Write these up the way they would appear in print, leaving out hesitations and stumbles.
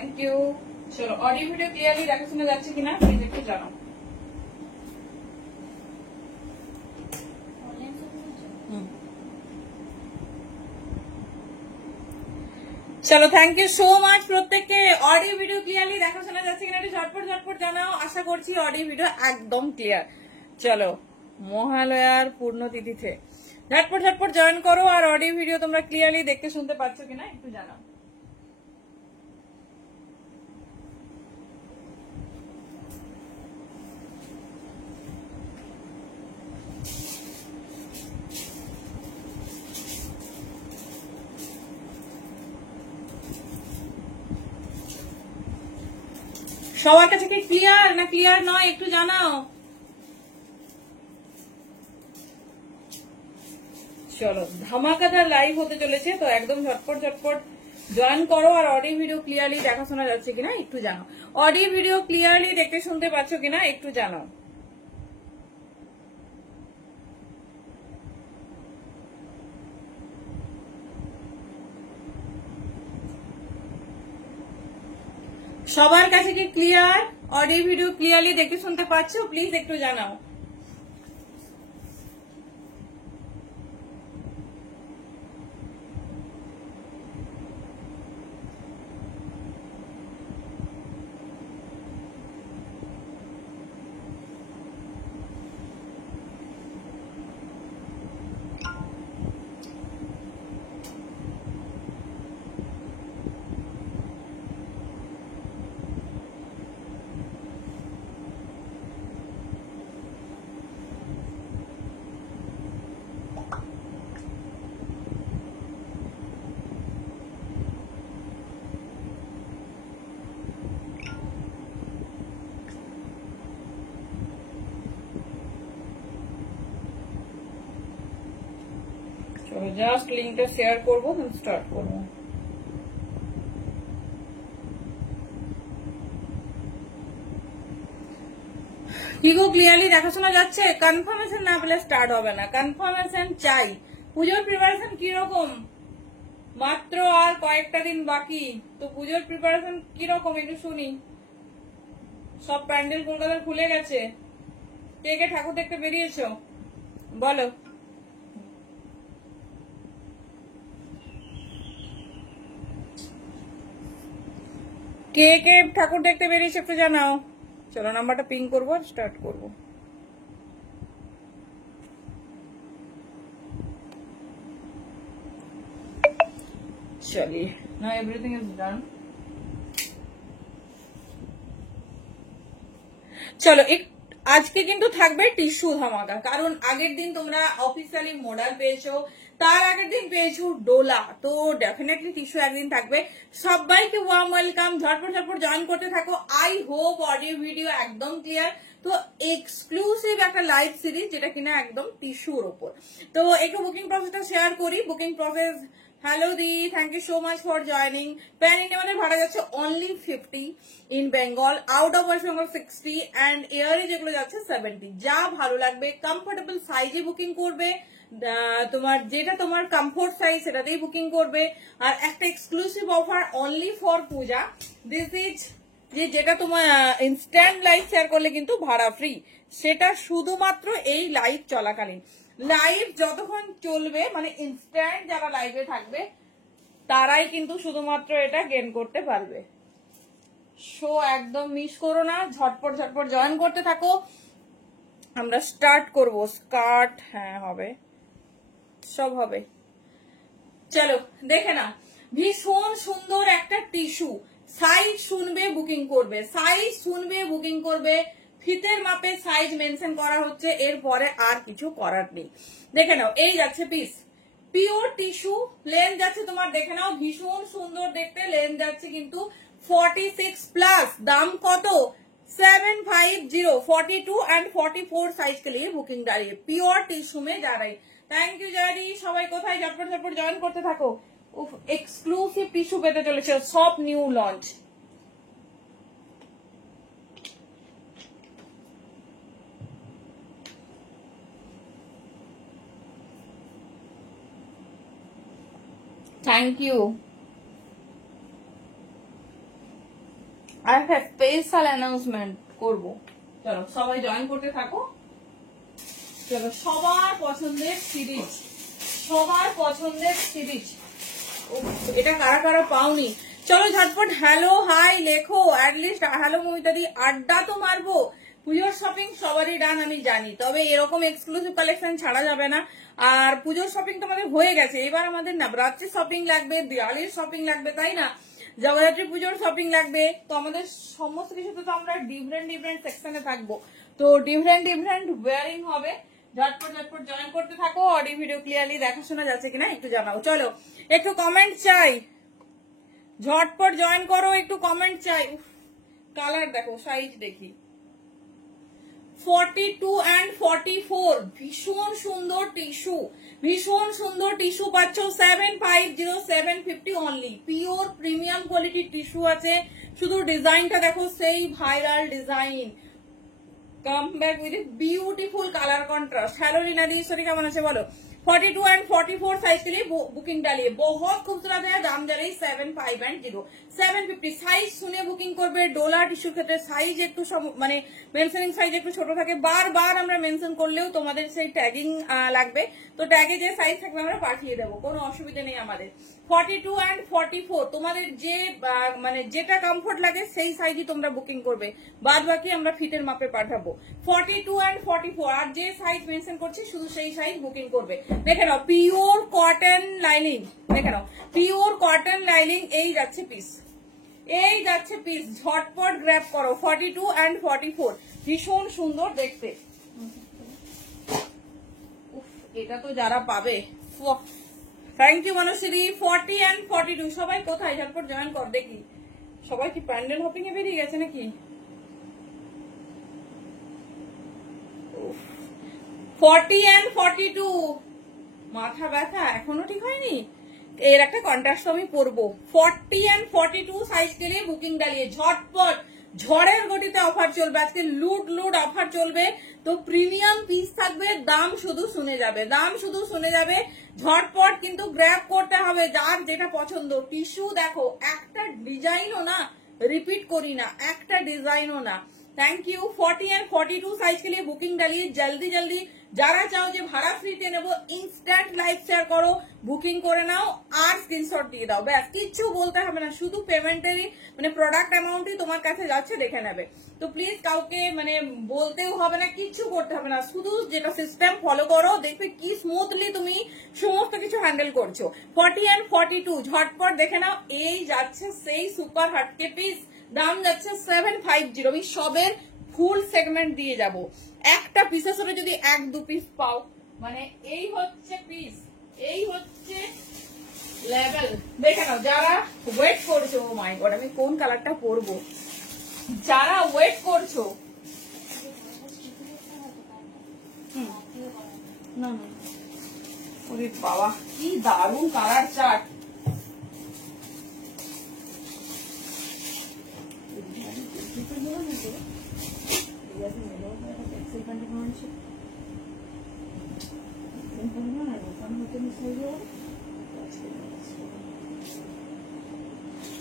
Thank you. চলো audio video clearly দেখা শোনা যাচ্ছে কিনা প্লিজ একটু জানাও। চলো থ্যাংক ইউ সো মাচ প্রত্যেককে। অডিও ভিডিও ক্লিয়ারলি দেখা শোনা যাচ্ছে কিনা একটু ঝটপট ঝটপট জানাও। আশা করছি অডিও ভিডিও একদম ক্লিয়ার। চলো মহালয়ার পূর্ণতিথিতে ঝটপট ঝটপট জয়েন করো। আর অডিও ভিডিও তোমরা ক্লিয়ারলি দেখতে শুনতে পাচ্ছ কিনা একটু জানাও। সবার কাছে কি ক্লিয়ার না ক্লিয়ার নয় একটু জানাও। চলো ধামাকাদার লাইভ হতে চলেছে, তো একদম ঝটপট ঝটপট জয়েন করো। আর অডিও ভিডিও ক্লিয়ারলি দেখা শোনা যাচ্ছে কিনা একটু জানাও। অডিও ভিডিও ক্লিয়ারলি দেখতে শুনতে পাচ্ছ কিনা একটু জানাও। সবার কাছে কি ক্লিয়ার? অডিও ভিডিও ক্লিয়ারলি দেখতে শুনতে পাচ্ছ প্লিজ একটু জানাও। চলো জাস্ট লিঙ্কটা শেয়ার করবো, স্টার্ট করবো। কি গো ক্লিয়ারলি দেখাশোনা যাচ্ছে? কনফার্মেশন না পেলে স্টার্ট হবে না, কনফার্মেশন চাই। পুজোর প্রিপারেশন কিরকম? মাত্র আর কয়েকটা দিন বাকি, তো পুজোর প্রিপারেশন কিরকম একটু শুনি। সব প্যান্ডেল কলকাতার খুলে গেছে, কে কে ঠাকুর দেখতে বেরিয়েছো বলো। কে কে ঠাকুর দেখতে বেরিয়েছে একটু জানাও। চলো নাম্বারটা পিং করবো আর স্টার্ট করবো। চলিয়ে নাও, এভরিথিং ইজ ডান। চলো আজকে কিন্তু থাকবে টিস্যু ধামাকা, কারণ আগের দিন তোমরা অফিসিয়ালি মডাল পেয়েছো, তার আগের দিন পেয়েছো ডোলা, তো ডেফিনেটলি টিস্যু একদিন থাকবে। সবাইকে ওয়ার্ম ওয়েলকাম, ঝটপট ঝটপট জয়েন করতে থাকো। আই হোপ অডিও ভিডিও একদম ক্লিয়ার। তো এক্সক্লুসিভ একটা লাইভ সিরিজ যেটা কিনা একদম টিস্যুর ওপর। তো একটু বুকিং প্রসেসটা শেয়ার করি। বুকিং প্রসেস, হ্যালো দি, thank you so much for joining. Pan India আমাদের ভাড়া যাচ্ছে only 50, in Bengal out of West Bengal 60, and এয়ারে যেগুলো যাচ্ছে 70। যা ভালো লাগবে কমফোর্টেবল সাইজে বুকিং করবে, তোমার যেটা তোমার কমফোর্ট সাইজ সেটাতেই বুকিং করবে। আর একটা exclusive offer only for Puja, this is যেটা তোমার ইনস্ট্যান্ট লাইভ শেয়ার করলে কিন্তু ভাড়া ফ্রি, সেটা শুধুমাত্র এই লাইভ চলাকালীন। লাইভ যতক্ষণ চলবে মানে ইনস্ট্যান্ট যারা লাইভে থাকবে তারাই কিন্তু শুধুমাত্র এটা গেইন করতে পারবে। শো একদম মিস করো না, ঝটপট ঝটপট জয়েন করতে থাকো। আমরা স্টার্ট করব। স্কার্ট হ্যাঁ হবে, সব হবে। চলো দেখে না, ভীষণ সুন্দর একটা টিস্যু। সাইজ শুনবে বুকিং করবে, সাইজ শুনবে বুকিং করবে। ফিতের মাপে সাইজ মেনশন করা হচ্ছে, এরপরে আর কিছু করার নেই। দেখে নাও, এই যাচ্ছে পিস পিওর টিস্যু, লেন্থ যাচ্ছে তোমার দেখে নাও, ভীষণ সুন্দর দেখতে। লেন্থ যাচ্ছে কিন্তু 46 প্লাস। दाम কত? 750। 42 एंड 44 साइज के लिए बुकिंग डाली है। प्योर टिश्यू में जा रही। थैंक यू जयदी। সবাই কোথায় ঝটপট ঝটপট জয়েন করতে থাকো। এক্সক্লুসিভ টিস্যু পেতে চলেছে, সব নিউ লঞ্চ। Thank you. আর একটা স্পেশাল অ্যানাউন্সমেন্ট করবো, চলো সবাই জয়েন করতে থাকো। চলো সবার পছন্দের সিরিজ, সবার পছন্দের সিরিজ, এটা কারা কারা পাওনি চলো ঝটপট হ্যালো হাই লেখো, অ্যাটলিস্ট হ্যালো মমিতাদি, আড্ডা তো মারবো। পুজোর শপিং সবারই ডান আমি জানি, তবে এরকম এক্সক্লুসিভ কালেকশন ছাড়া যাবে না। আর পুজোর শপিং তো আমাদের হয়ে গেছে, এবার আমাদের নবরাত্রি শপিং লাগবে, দিওয়ালির শপিং লাগবে, তাই না, জগদ্ধাত্রী পুজোর শপিং লাগবে। তো আমাদের সমস্ত কিছুতে তো আমরা ডিফারেন্ট ডিফারেন্ট সেকশনে থাকবো, তো ডিফারেন্ট ডিফারেন্ট ওয়ারিং হবে। ঝটপট ঝটপট জয়েন করতে থাকো। অডিও ভিডিও ক্লিয়ারলি দেখাশোনা যাচ্ছে কিনা একটু জানাও। চলো একটু কমেন্ট চাই, ঝটপট জয়েন করো, একটু কমেন্ট চাই। কালার দেখো, সাইজ দেখি, 42 and 44 ভীষণ সুন্দর টিস্যু, ভীষণ সুন্দর টিস্যু পাচ্ছ 750 750 অনলি। পিওর প্রিমিয়াম কোয়ালিটির টিস্যু আছে, শুধু ডিজাইনটা দেখো, সেই viral design, come back with beautiful colour contrast. Hello Rina दी, सॉरी কেমন আছে বলো। 42 and 44 साइज के लिए बुकिंग डालिए, बहुत खूबसूरत है। दाम जा रही 75 and 0 750। সাইজ শুনে বুকিং করবে। ডোলা টিস্যুর ক্ষেত্রে সাইজ একটু মানে মেনশনিং সাইজ একটু ছোট থাকে, বারবার আমরা মেনশন করলেও তোমাদের সেই ট্যাগিং লাগবে, তো ট্যাগে যে সাইজ থাকবে আমরা পাঠিয়ে দেবো, কোনো অসুবিধা নেই আমাদের। 42 and 44 তোমাদের যে মানে যেটা কমফোর্ট লাগে সেই সাইজই তোমরা বুকিং করবে, বাদ বাকি আমরা ফিটের মাপে পাঠাবো। 42 and 44 আর যে সাইজ মেনশন করছি শুধু সেই সাইজ বুকিং করবে। দেখে নাও পিওর কটন লাইনিং, দেখে নাও পিওর কটন লাইনিং, এই যাচ্ছে পিস, এই যাচ্ছে পিস, ঝটপট গ্র্যাব করো। 42 and 44 ভীষণ সুন্দর দেখতে। এটা তো যারা পাবে, থ্যাংক ইউ মনুশ্রী। 40 and 42 সবাই কোথায়, ঝটপট জয়েন কর দেখি। সবাই কি প্যান্ডেল হপিং এ বেরিয়ে গেছে নাকি? 40 and 42 মাথা ব্যথা এখনো ঠিক হয়নি, এর একটা কন্ট্রাস্ট আমি পরবো। 40 and 42 সাইজ के लिए বুকিং ডালিয়ে ঝটপট, ঝড়ের গতিতে অফার চলবে আজকে, লুট লুট অফার চলবে। তো প্রিমিয়াম পিস থাকবে, দাম শুধু শুনে যাবে, দাম শুধু শুনে যাবে। ঝটপট কিন্তু গ্র্যাব করতে হবে, যার যেটা পছন্দ। টিস্যু দেখো, একটা ডিজাইনও না, রিপিট করি না, একটা ডিজাইনও না। Thank you. 40 and 42 साइज के लिए बुकिंग डालिए जल्दी जल्दी। যারা চাও যে ভাড়া ফ্রিতে নেব, ইনস্ট্যান্ট লাইভ শেয়ার করো, বুকিং করে নাও আর স্ক্রিনশট দিয়ে দাও, ব্যাস কিচ্ছু বলতে হবে না, শুধু পেমেন্টেরই মানে প্রোডাক্ট অ্যামাউন্টই তোমার কাছে যাচ্ছে, দেখে নেবে। তো প্লিজ কাউকে মানে বলতেও হবে না, কিচ্ছু করতে হবে না, শুধু যেটা সিস্টেম ফলো করো, দেখবে কি স্মুথলি তুমি সমস্ত কিছু হ্যান্ডেল করছো। 40 and 42 ঝটপট দেখে নাও, এই যাচ্ছে সেই সুপার হাটকে পিস, দাম যাচ্ছে 750। আমি সবের ফুল সেগমেন্ট দিয়ে যাব, একটা পিসের সাথে যদি 1-2 পিস পাও, মানে এই হচ্ছে পিস, এই হচ্ছে লেভেল। দেখে নাও যারা ওয়েট করছো, ও মাই গড আমি কোন কালারটা পরবো, যারা ওয়েট করছো, না না ওরে বাবা কি দারুণ কালার চার্ট।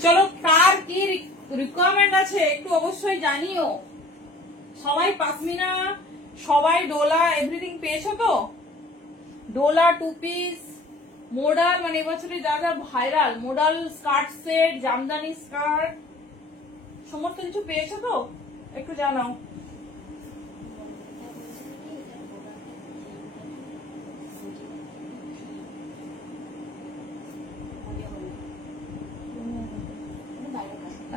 চলো কার কি রিকোয়ারমেন্ট আছে একটু অবশ্যই জানিও। সবাই পাসমিনা, সবাই ডোলা এভরিথিং পেয়েছো তো? ডোলা 2 পিস মোডাল, মানে এবছরে যা যা viral modal skirt set, Jamdani skirt, সমস্ত কিছু পেয়েছো তো? একটু জানাও।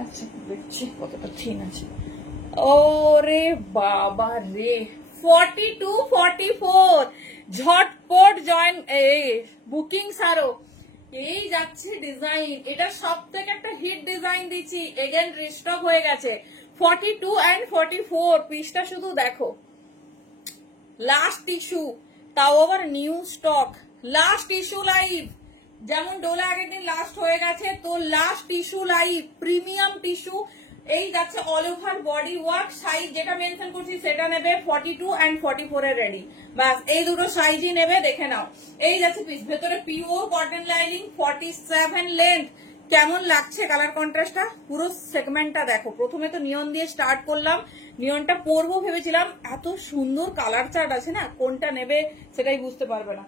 আচ্ছা দেখছি কতটা থিন আছে। ওরে বাবা রে, 42 44 ঝটপট জয়েন, বুকিং সারো। এই যাচ্ছে ডিজাইন, এটা সব থেকে একটা হিট ডিজাইন দিচ্ছি, এগেন রিস্টক হয়ে গেছে। 42 and 44 পিসটা শুধু দেখো, লাস্ট টিস্যু, তাও আবার new stock, last tissue live. যেমন ডোলা আগের দিন লাস্ট হয়ে গেছে, তো last tissue live, premium tissue. এই যাচ্ছে all over body work, size যেটা মেনশন করছি সেটা নেবে, 42 and 44 এর রেডি, বাস এই দুটো সাইজই নেবে, দেখে নাও। এই যাচ্ছে পিস, ভেতরে পিওর কটন লাইনিং, 47 লেন্থ, কেমন লাগছে কালার কন্ট্রাস্টটা, পুরো সেগমেন্টটা দেখো। প্রথমে তো নিয়ন দিয়ে স্টার্ট করলাম, নিয়নটা পরবো ভেবেছিলাম, এত সুন্দর কালার চার্ট আছে না, কোনটা নেবে সেটাই বুঝতে পারবে না।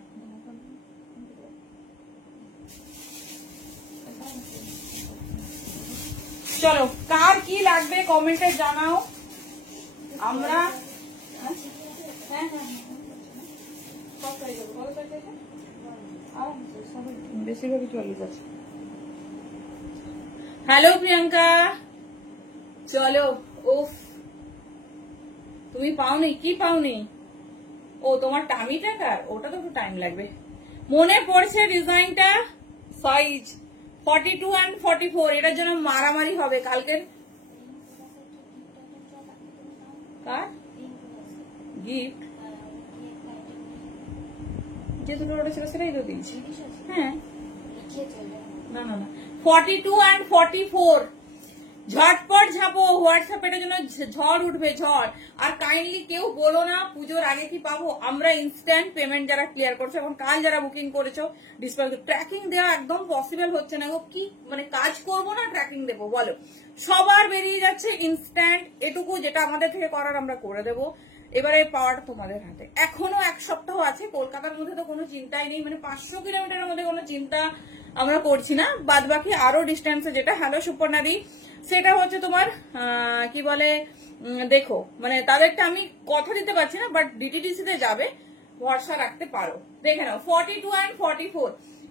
চলো কার কি লাগবে কমেন্টে জানাও। আমরা বেশিরভাগই চলে যাচ্ছে। হ্যালো প্রিয়াঙ্কা, চলো। উফ, তুমি পাওনি? কি পাওনি? ও তোমার টামি টাকার, ওটা তো একটু টাইম লাগবে। মনে পড়ছে ডিজাইনটা, সাইজ 42 and 44, এটার জন্য মারামারি হবে কালকের। কার গিফট? যে দুটো অর্ডার ছিল সেটাই তো দিয়েছি। হ্যাঁ, না না না, 42 and 44 ঝটপট ঝাপো। হোয়াটসঅ্যাপ এটার জন্য ঝড় উঠবে, ঝড়। আর কাইন্ডলি কেউ বলো না পুজোর আগে কি পাবো। আমরা ইনস্ট্যান্ট পেমেন্ট যারা ক্লিয়ার করছো, এখন কাল যারা বুকিং করেছো ডিসপ্লে ট্র্যাকিং দেওয়া একদম পসিবল হচ্ছে না গো। কি মানে কাজ করবো না ট্র্যাকিং দেবো বলো? সবার বেরিয়ে যাচ্ছে ইনস্ট্যান্ট, এটুকু যেটা আমাদের থেকে করার আমরা করে দেবো। এবারে পাওয়াটা তোমাদের হাতে। এখনো 1 সপ্তাহ আছে, কলকাতার মধ্যে তো কোনো চিন্তাই নেই, মানে 500 কিলোমিটারের মধ্যে কোনো চিন্তা আমরা করছি না। বাদ বাকি আরো ডিস্টেন্সে যেটা, হ্যালো সুপর্ণাদি, সেটা হচ্ছে তোমার কি বলে দেখো, মানে তাদেরটা আমি কথা দিতে পারছি না, বাট ডিটিডিসি তে যাবে, ভরসা রাখতে পারো। দেখে নাও 42 and 44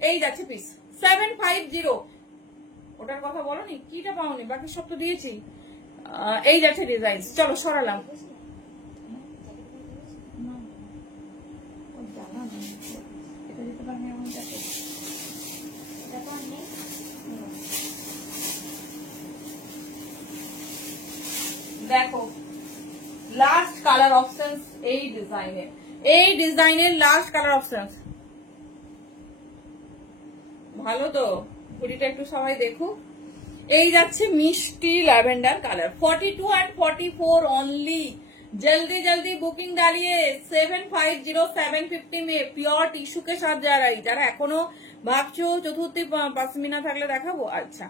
এই যাচ্ছে পিস 750। ওটার কথা বলনি, কিটা পাওনি, বাকি সব তো দিয়েছি। এই যাচ্ছে ডিজাইন। চলো সরালাম। দেখো লাস্ট কালার অপশনস এই ডিজাইনের লাস্ট কালার অপশনস। ভালো তো, ঘুড়িটা একটু সবাই দেখুক। এই যাচ্ছে মিষ্টি ল্যাভেন্ডার কালার, 42 and 44 অনলি। जल्दी जल्दी बुकिंग डालिए। 750 750 में प्योर टिश्यू के साथ जा रही। যারা এখনো ভাবছো চতুর্থী পাশমিনা থাকলে দেখাবো, আচ্ছা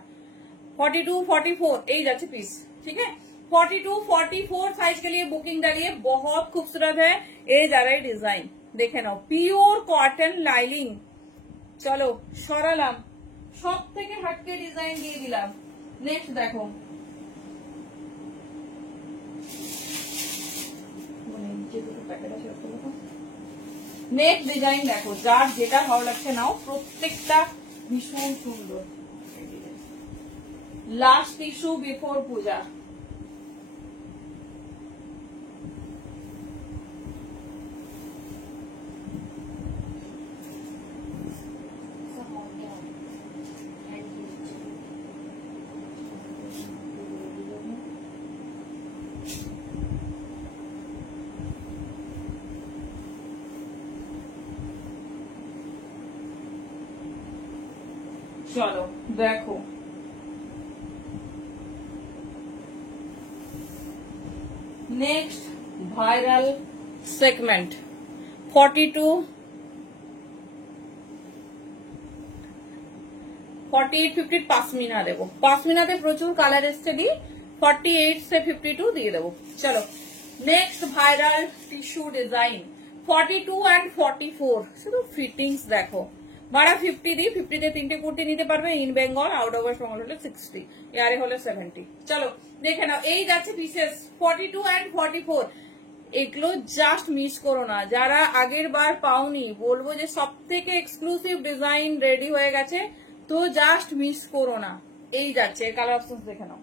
42 44 এই যাচ্ছে পিস, ठीक है। 42 44 साइज के लिए बुकिंग डालिए, बहुत खूबसूरत है। এই যারাই ডিজাইন দেখে নাও, পিওর কটন লাইলিং। চলো সরালাম, সব থেকে হটকে ডিজাইন দিয়ে দিলাম। নেক্সট দেখো, নেক্সট ডিজাইন দেখো, যার যেটা ভালো লাগছে নাও, প্রত্যেকটা ভীষণ সুন্দর। লাস্ট ইস্যু বিফোর পূজা। চলো দেখো, নেক্সট ভাইরাল সেগমেন্ট 42 48 50 পাশমিনা দেবো। পাশমিনাতে প্রচুর কালার এসছে, দি 48 से 52 দিয়ে দেবো। চলো next viral tissue design 42 and 44। শুধু ফিটিংস দেখো, ভাড়া 50 দিই, 50 তে 3টে কুর্তি নিতে পারবে। In Bengal, out over Bengal হলে 60, এয়ারে হলে 70। চলো দেখে নাও, এই যাচ্ছে পিসেস 42 and 44। এগুলো জাস্ট মিস করো না। যারা আগের বার পাওনি, বলবো যে সব থেকে এক্সক্লুসিভ ডিজাইন রেডি হয়ে গেছে, তো জাস্ট মিস করো না। এই যাচ্ছে কালার অপশন দেখে নাও,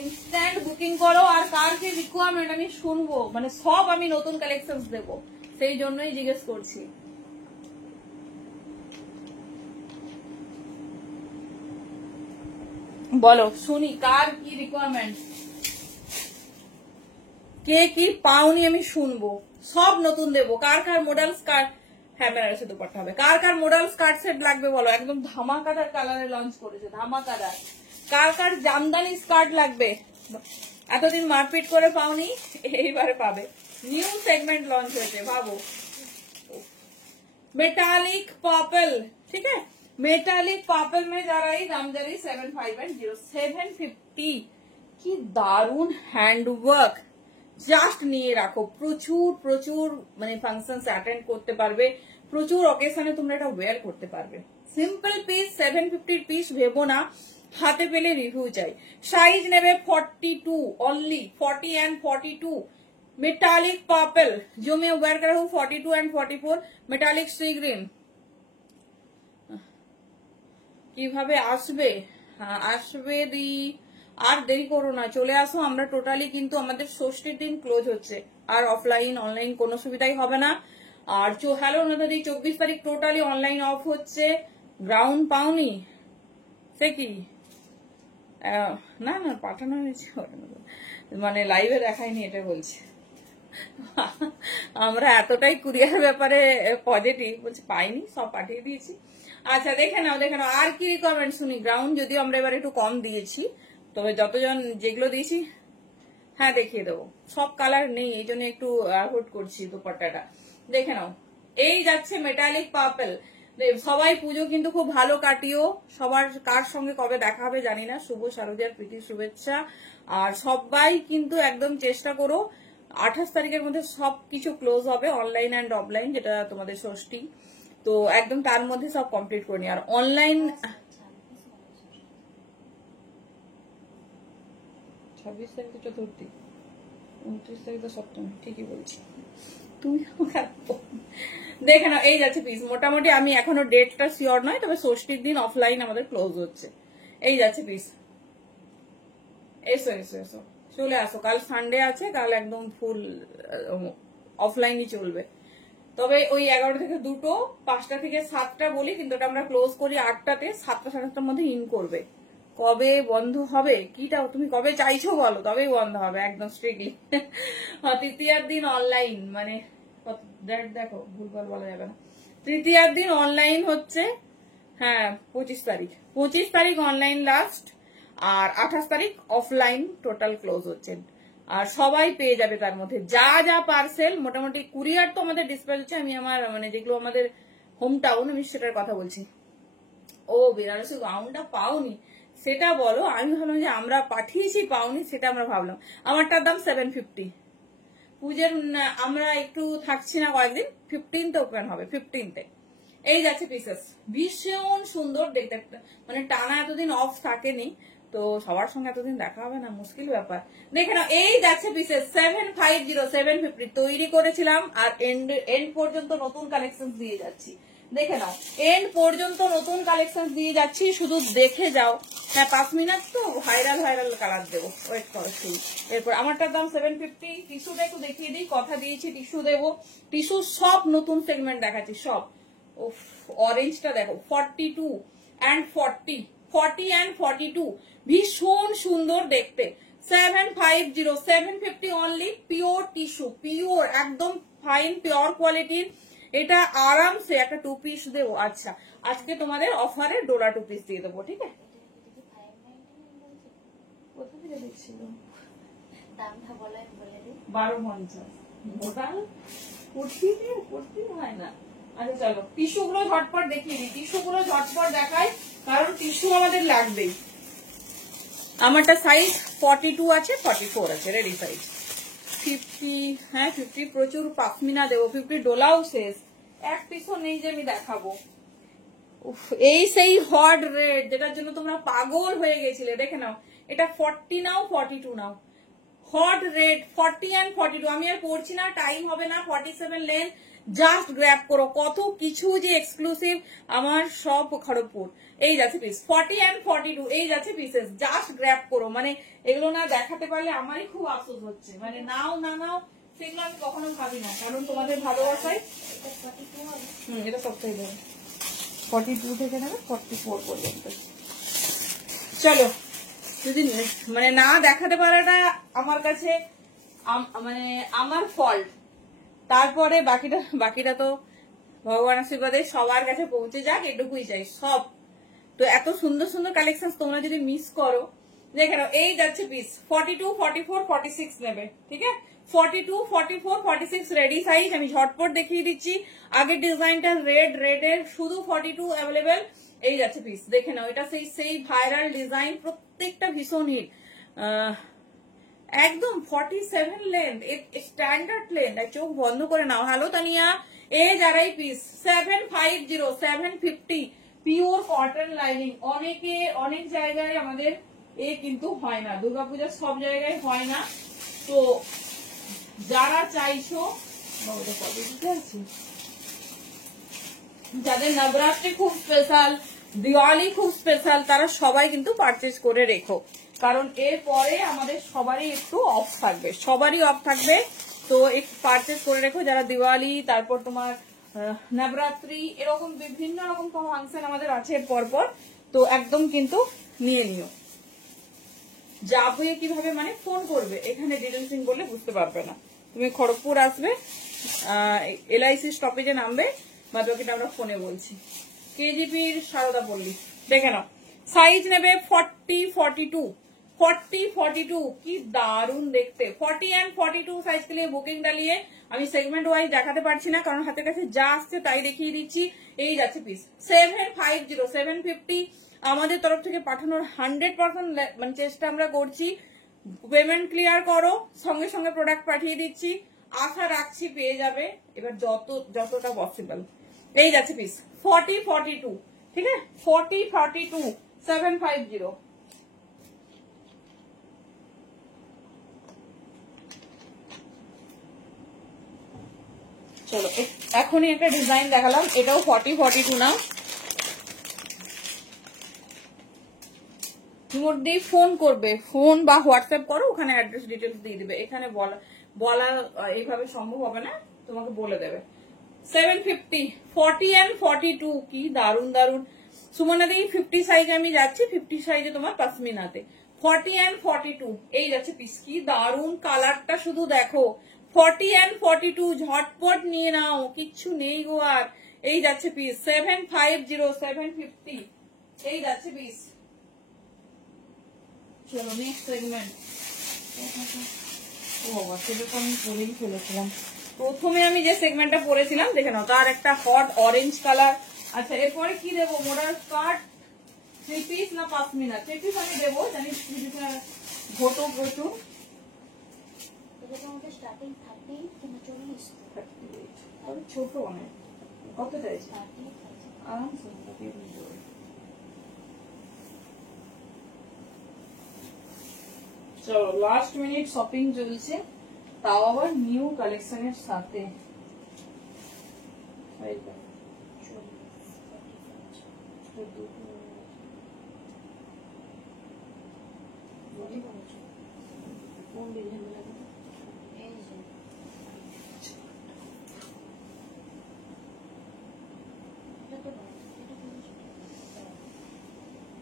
ইনস্ট্যান্ট বুকিং করো। আর কার কি রিকোয়ারমেন্ট আমি শুনবো, মানে সব আমি নতুন কালেকশন দেবো, সেই জন্যই জিজ্ঞেস করছি। বলো শুনি কার কি রিকোয়ারমেন্ট, কে কি পাওনি আমি শুনবো, সব নতুন দেবো। কার কার মডেল স্কার্ট, হ্যাঁ বেনারসি দুপাট্টা হবে। কার কার মডেল স্কার্ট সেট লাগবে বলো, একদম ধামাকাদার কালারে লঞ্চ করেছে, ধামাকাদার। কার কার জামদানি স্কার্ট লাগবে, এতদিন মারপিট করে পাওনি, এইবারে পাবে। নিউ সেগমেন্ট লঞ্চ হয়েছে, ভাবো। মেটালিক পার্পল, ঠিক আছে, मेटालिक पर्पल में जा रहा है रामजरी 750 কি দারুন হ্যান্ডওয়ার্ক, জাস্ট নিয়ে রাখো। প্রচুর প্রচুর মানে ফাংশনস অ্যাটেন্ড করতে পারবে, প্রচুর অকেশনে তোমরা এটা ওয়্যার করতে পারবে। সিম্পল পিস 750 পিস ভেবো না, হাতে পেলে রিভিউ চাই। সাইজ নেবে 42 অনলি, 40 एंड 42। मेटालिक पर्पल जो मैं वेयर कर रहा हूँ 42 एंड 44। मेटालिक सी ग्रीन কিভাবে আসবে? আসবে দি, আর দেরি করো না, চলে আসো। আমরা টোটালি কিন্তু আমাদের ষষ্ঠীর দিন ক্লোজ হচ্ছে, আর অফলাইন অনলাইন কোনো সুবিধাই হবে না। আর হ্যালো নদাদি, 24 তারিখ টোটালি অনলাইন অফ হচ্ছে। গ্রাউন্ড পাওনি সে কি? না না পাঠানো হয়েছে, মানে লাইভে দেখায়নি এটা বলছে। আমরা এতটাই কুরিয়ার ব্যাপারে পজিটিভ, বলছে পাইনি, সব পাঠিয়ে দিয়েছি। আচ্ছা দেখে নাও দেখে নাও, আর কি রিকোয়ারমেন্ট শুনি। গ্রাউন্ড যদিও আমরা এবার একটু কম দিয়েছি, তবে যতজন যেগুলো দিয়েছি হ্যাঁ দেখিয়ে দেবো। সব কালার নেই, এই জন্য একটু হুট করছি দুপাট্টাটা। দেখে নাও, এই যাচ্ছে মেটালিক পার্পল। সবাই পুজো কিন্তু খুব ভালো কাটিও। সবার কার সঙ্গে কবে দেখা হবে জানি না, শুভ শারদীয়ার প্রীতি শুভেচ্ছা। আর সবাই কিন্তু একদম চেষ্টা করো 28 তারিখের মধ্যে সবকিছু ক্লোজ হবে, অনলাইন অ্যান্ড অফলাইন, যেটা তোমাদের ষষ্ঠী, তো একদম তার মধ্যে সব কমপ্লিট করে নি। আর অনলাইন 26 তারিখে চতুর্থী, 29 তারিখে সপ্তমী, ঠিকই বলছি তুমি। দেখে নাও, এই যাচ্ছে পিস। মোটামুটি আমি এখনো ডেটটা শিওর নয়, তবে ষষ্ঠীর দিন অফলাইন আমাদের ক্লোজ হচ্ছে। এই যাচ্ছে পিস। এসো এসো এসো, চলে আসো। কাল সানডে আছে, কাল একদম ফুল অফলাইনই চলবে। তবে ওই 11 থেকে 2টো, 5টা থেকে 7টা বলি, কিন্তু ওটা আমরা ক্লোজ করি 8টাতে। 7টা 7টার মধ্যে ইন করবে। কবে বন্ধ হবে কিটা তুমি কবে চাইছো বলো, তবেই বন্ধ হবে একদম স্ট্রিক্টলি। তৃতীয়ার দিন অনলাইন, মানে দেখো ভুলভাল বলা যাবে না। তৃতীয়ার দিন অনলাইন হচ্ছে, হ্যাঁ 25 তারিখ, 25 তারিখ অনলাইন লাস্ট, আর 28 তারিখ অফলাইন টোটাল ক্লোজ হচ্ছে। আর সবাই পেয়ে যাবে তার মধ্যে যা যা পার্সেল। মোটামুটি কুরিয়ার তো আমাদের ডিসপ্যাচ হচ্ছে, আমি আমার মানে যেগুলো আমাদের হোম টাউন আমি সেটার কথা বলছি। ও বেনারসি গাউনটা পাওনি সেটা বলো, আমি ভাবলাম যে আমরা পাঠিয়েছি পাওনি, সেটা আমরা ভাবলাম। আমারটার দাম 750। পুজোর আমরা একটু থাকছি না কয়েকদিন, 15তে ওপেন হবে, 15তে। এই যাচ্ছে পিসেস, ভীষণ সুন্দর দেখতে, মানে টানা এতদিন অফ থাকেনি, তো সবার সঙ্গে এতদিন দেখা হবে না, মুশকিল ব্যাপার। দেখে নাও, এই যাচ্ছে পিসেস 750 750 তৈরি করেছিলাম, আর এন্ড পর্যন্ত নতুন কালেকশন দিয়ে যাচ্ছি। দেখে নাও, এন্ড পর্যন্ত নতুন কালেকশন দিয়ে যাচ্ছি, শুধু দেখে যাও। হ্যাঁ 5 মিনিট তো ভাইরাল ভাইরাল কালার দেবো, ওয়েট করো। এরপর আমারটার দাম 750। টিস্যুটা একটু দেখিয়ে দিই, কথা দিয়েছি টিস্যু দেবো। টিস্যু সব নতুন সেগমেন্ট দেখাচ্ছি সব। অরেঞ্জটা দেখো 42 and 40, 40 and 42, ভীষণ সুন্দর দেখতে। 750 750 অনলি, পিওর টিস্যু, পিওর একদম ফাইন পিওর কোয়ালিটির। এটা আরামসে একটা 2 পিস দেবো। আচ্ছা আজকে তোমাদের অফারে ডোলা 2 পিস দিয়ে দেবো, ঠিক আছে? কোথা থেকে দেখছিল দামটা বলে 1250 মোটাল কুর্তি হয় না। আচ্ছা চলো টিস্যু গুলো ঝটপট দেখিয়ে দিই, টিস্যু গুলো ঝটপট দেখাই, কারণ টিস্যু আমাদের লাগবেই। আমারটা সাইজ 42 আছে, 44 আছে, রেডি সাইজ। 50, হ্যাঁ 50 প্রচুর পাখমিনা দেবো, 50 ডোলাও শেষ, এক পিসও নেই যে আমি দেখাবো। এই সেই হট রেড যেটার জন্য তোমরা পাগল হয়ে গেছিলে, দেখে নাও। এটা 40 নাও 42 নাও, হট রেড 40 and 42। আমি আর পড়ছি না, টাইম হবে না। 47 লেন্থ, জাস্ট গ্র্যাব করো, কত কিছু যে এক্সক্লুসিভ আমার সব খড়গপুর। এই যাচ্ছে পিস 40 and 42, এই যাচ্ছে পিসেস, জাস্ট গ্র্যাব করো। মানে এগুলো না দেখাতে পারলে আমারই খুব আফসোস হচ্ছে, মানে নাও না নাও সেগুলো আমি কখনো ভাবি না, কারণ তোমাদের ভালোবাসায়। এটা সবটাই দেবে 42 থেকে নেবে 44 পর্যন্ত। চলো, যদি মানে না দেখাতে পারাটা আমার কাছে মানে আমার ফল্ট, তারপরে বাকিটা তো ভগবান আশীর্বাদে সবার কাছে পৌঁছে যাক, এটুকুই চাই। সব তো এত সুন্দর সুন্দর কালেকশন তোমরা যদি মিস করো, দেখে নাও, এই যাচ্ছে পিস 42, 44, 46 নেবে, ঠিক আছে? 42, 44, 46 রেডি সাইজ। আমি ঝটপট দেখিয়ে দিচ্ছি। আগের ডিজাইনটা রেড এর শুধু 42 অ্যাভেলেবেল। এই যাচ্ছে পিস, দেখে নাও। এটা সেই ভাইরাল ডিজাইন, প্রত্যেকটা ভীষণ হিট। একদম 47 লেন্থ, স্ট্যান্ডার্ড লেন্থ। চোখ বন্ধ করে নাও। হ্যালো তানিয়া, যারাই পিস 750, 750 পিওর কটন লাইনিং। অনেক জায়গায় আমাদের কিন্তু হয় না, দুর্গাপূজার সব জায়গায় হয় না। তো যারা চাইছো, যাদের নবরাত্রি খুব স্পেশাল, দিওয়ালি খুব স্পেশাল, তারা সবাই কিন্তু পারচেজ করে রেখো, কারণ এরপরে আমাদের সবারই একটু অফ থাকবে। তো একটু পারচেজ করে রেখো যারা দিওয়ালি, তারপর তোমার নবরাত্রি, এরকম বিভিন্ন রকম ফাংশন আমাদের আছে পরপর। তো একদম কিন্তু নিয়ে নিও। যাবে কিভাবে, মানে ফোন করবে, এখানে ডিটেলসিং বললে বুঝতে পারবে না। তুমি খড়গপুর আসবে, LIC স্টপেজে নামবে, বাকিটা আমরা ফোনে বলছি। কেজিপির সারদা পল্লী, দেখে নাও। সাইজ নেবে 40, 42, 40, 42, কি দারুন দেখতে। 40 and 42 সাইজ के लिए বুকিং ডালিয়ে। আমি সেগমেন্ট ওয়াইজ দেখাতে পারছি না, কারণ হাতের কাছে যা আসছে তাই দেখিয়ে দিচ্ছি। এই যাচ্ছে পিস 750, 750। আমাদের তরফ থেকে পাঠানোর 100% মানে চেষ্টা আমরা করছি। পেমেন্ট ক্লিয়ার করো, সঙ্গে সঙ্গে প্রোডাক্ট পাঠিয়ে দিচ্ছি। আশা রাখছি পেয়ে যাবে, এবার যতটা পসিবল। এই যাচ্ছে পিস 40, 42, ঠিক আছে? 40, 42, 750। চলো, এখনই একটা ডিজাইন দেখালাম, এটাও 40, 42 না। মধ্যে ফোন করবে, ফোন বা হোয়াটসঅ্যাপ করো, ওখানে অ্যাড্রেস ডিটেলস দিয়ে দিবে। এখানে বলা এইভাবে সম্ভব হবে না, তোমাকে বলে দেবে। 750, 40 and 42, কি দারুন দারুন। সুমনা দি 50 সাইজে আমি যাচ্ছি, 50 সাইজে তোমার পাসমিনাতে 40 and 42। এই যাচ্ছে পিস, কি দারুন কালারটা শুধু দেখো। 40 and 42 ঝটপট নিয়ে নাও, কিচ্ছু নেই গো আর। এই যাচ্ছে পিস 750, 750। এই যাচ্ছে পিস। চলো নেক্সট সেগমেন্ট। ও বাবা, সেটা তো আমি পরেই ফেলেছিলাম। প্রথমে আমি যে সেগমেন্টটা পরেছিলাম, দেখে নাও, তার একটা হট অরেঞ্জ কালার। আচ্ছা, এরপরে কি দেবো? মোডাল স্কার্ট, 3 পিস না পাসমিনা? 3 পিস আমি দেবো, জানি 3 পিস ঘটো প্রচুর। ছোট অনেক, কত চাইছে? আরামসে চলো, লাস্ট মিনিট শপিং চলছে, তাও আবার নিউ কালেকশনের সাথে।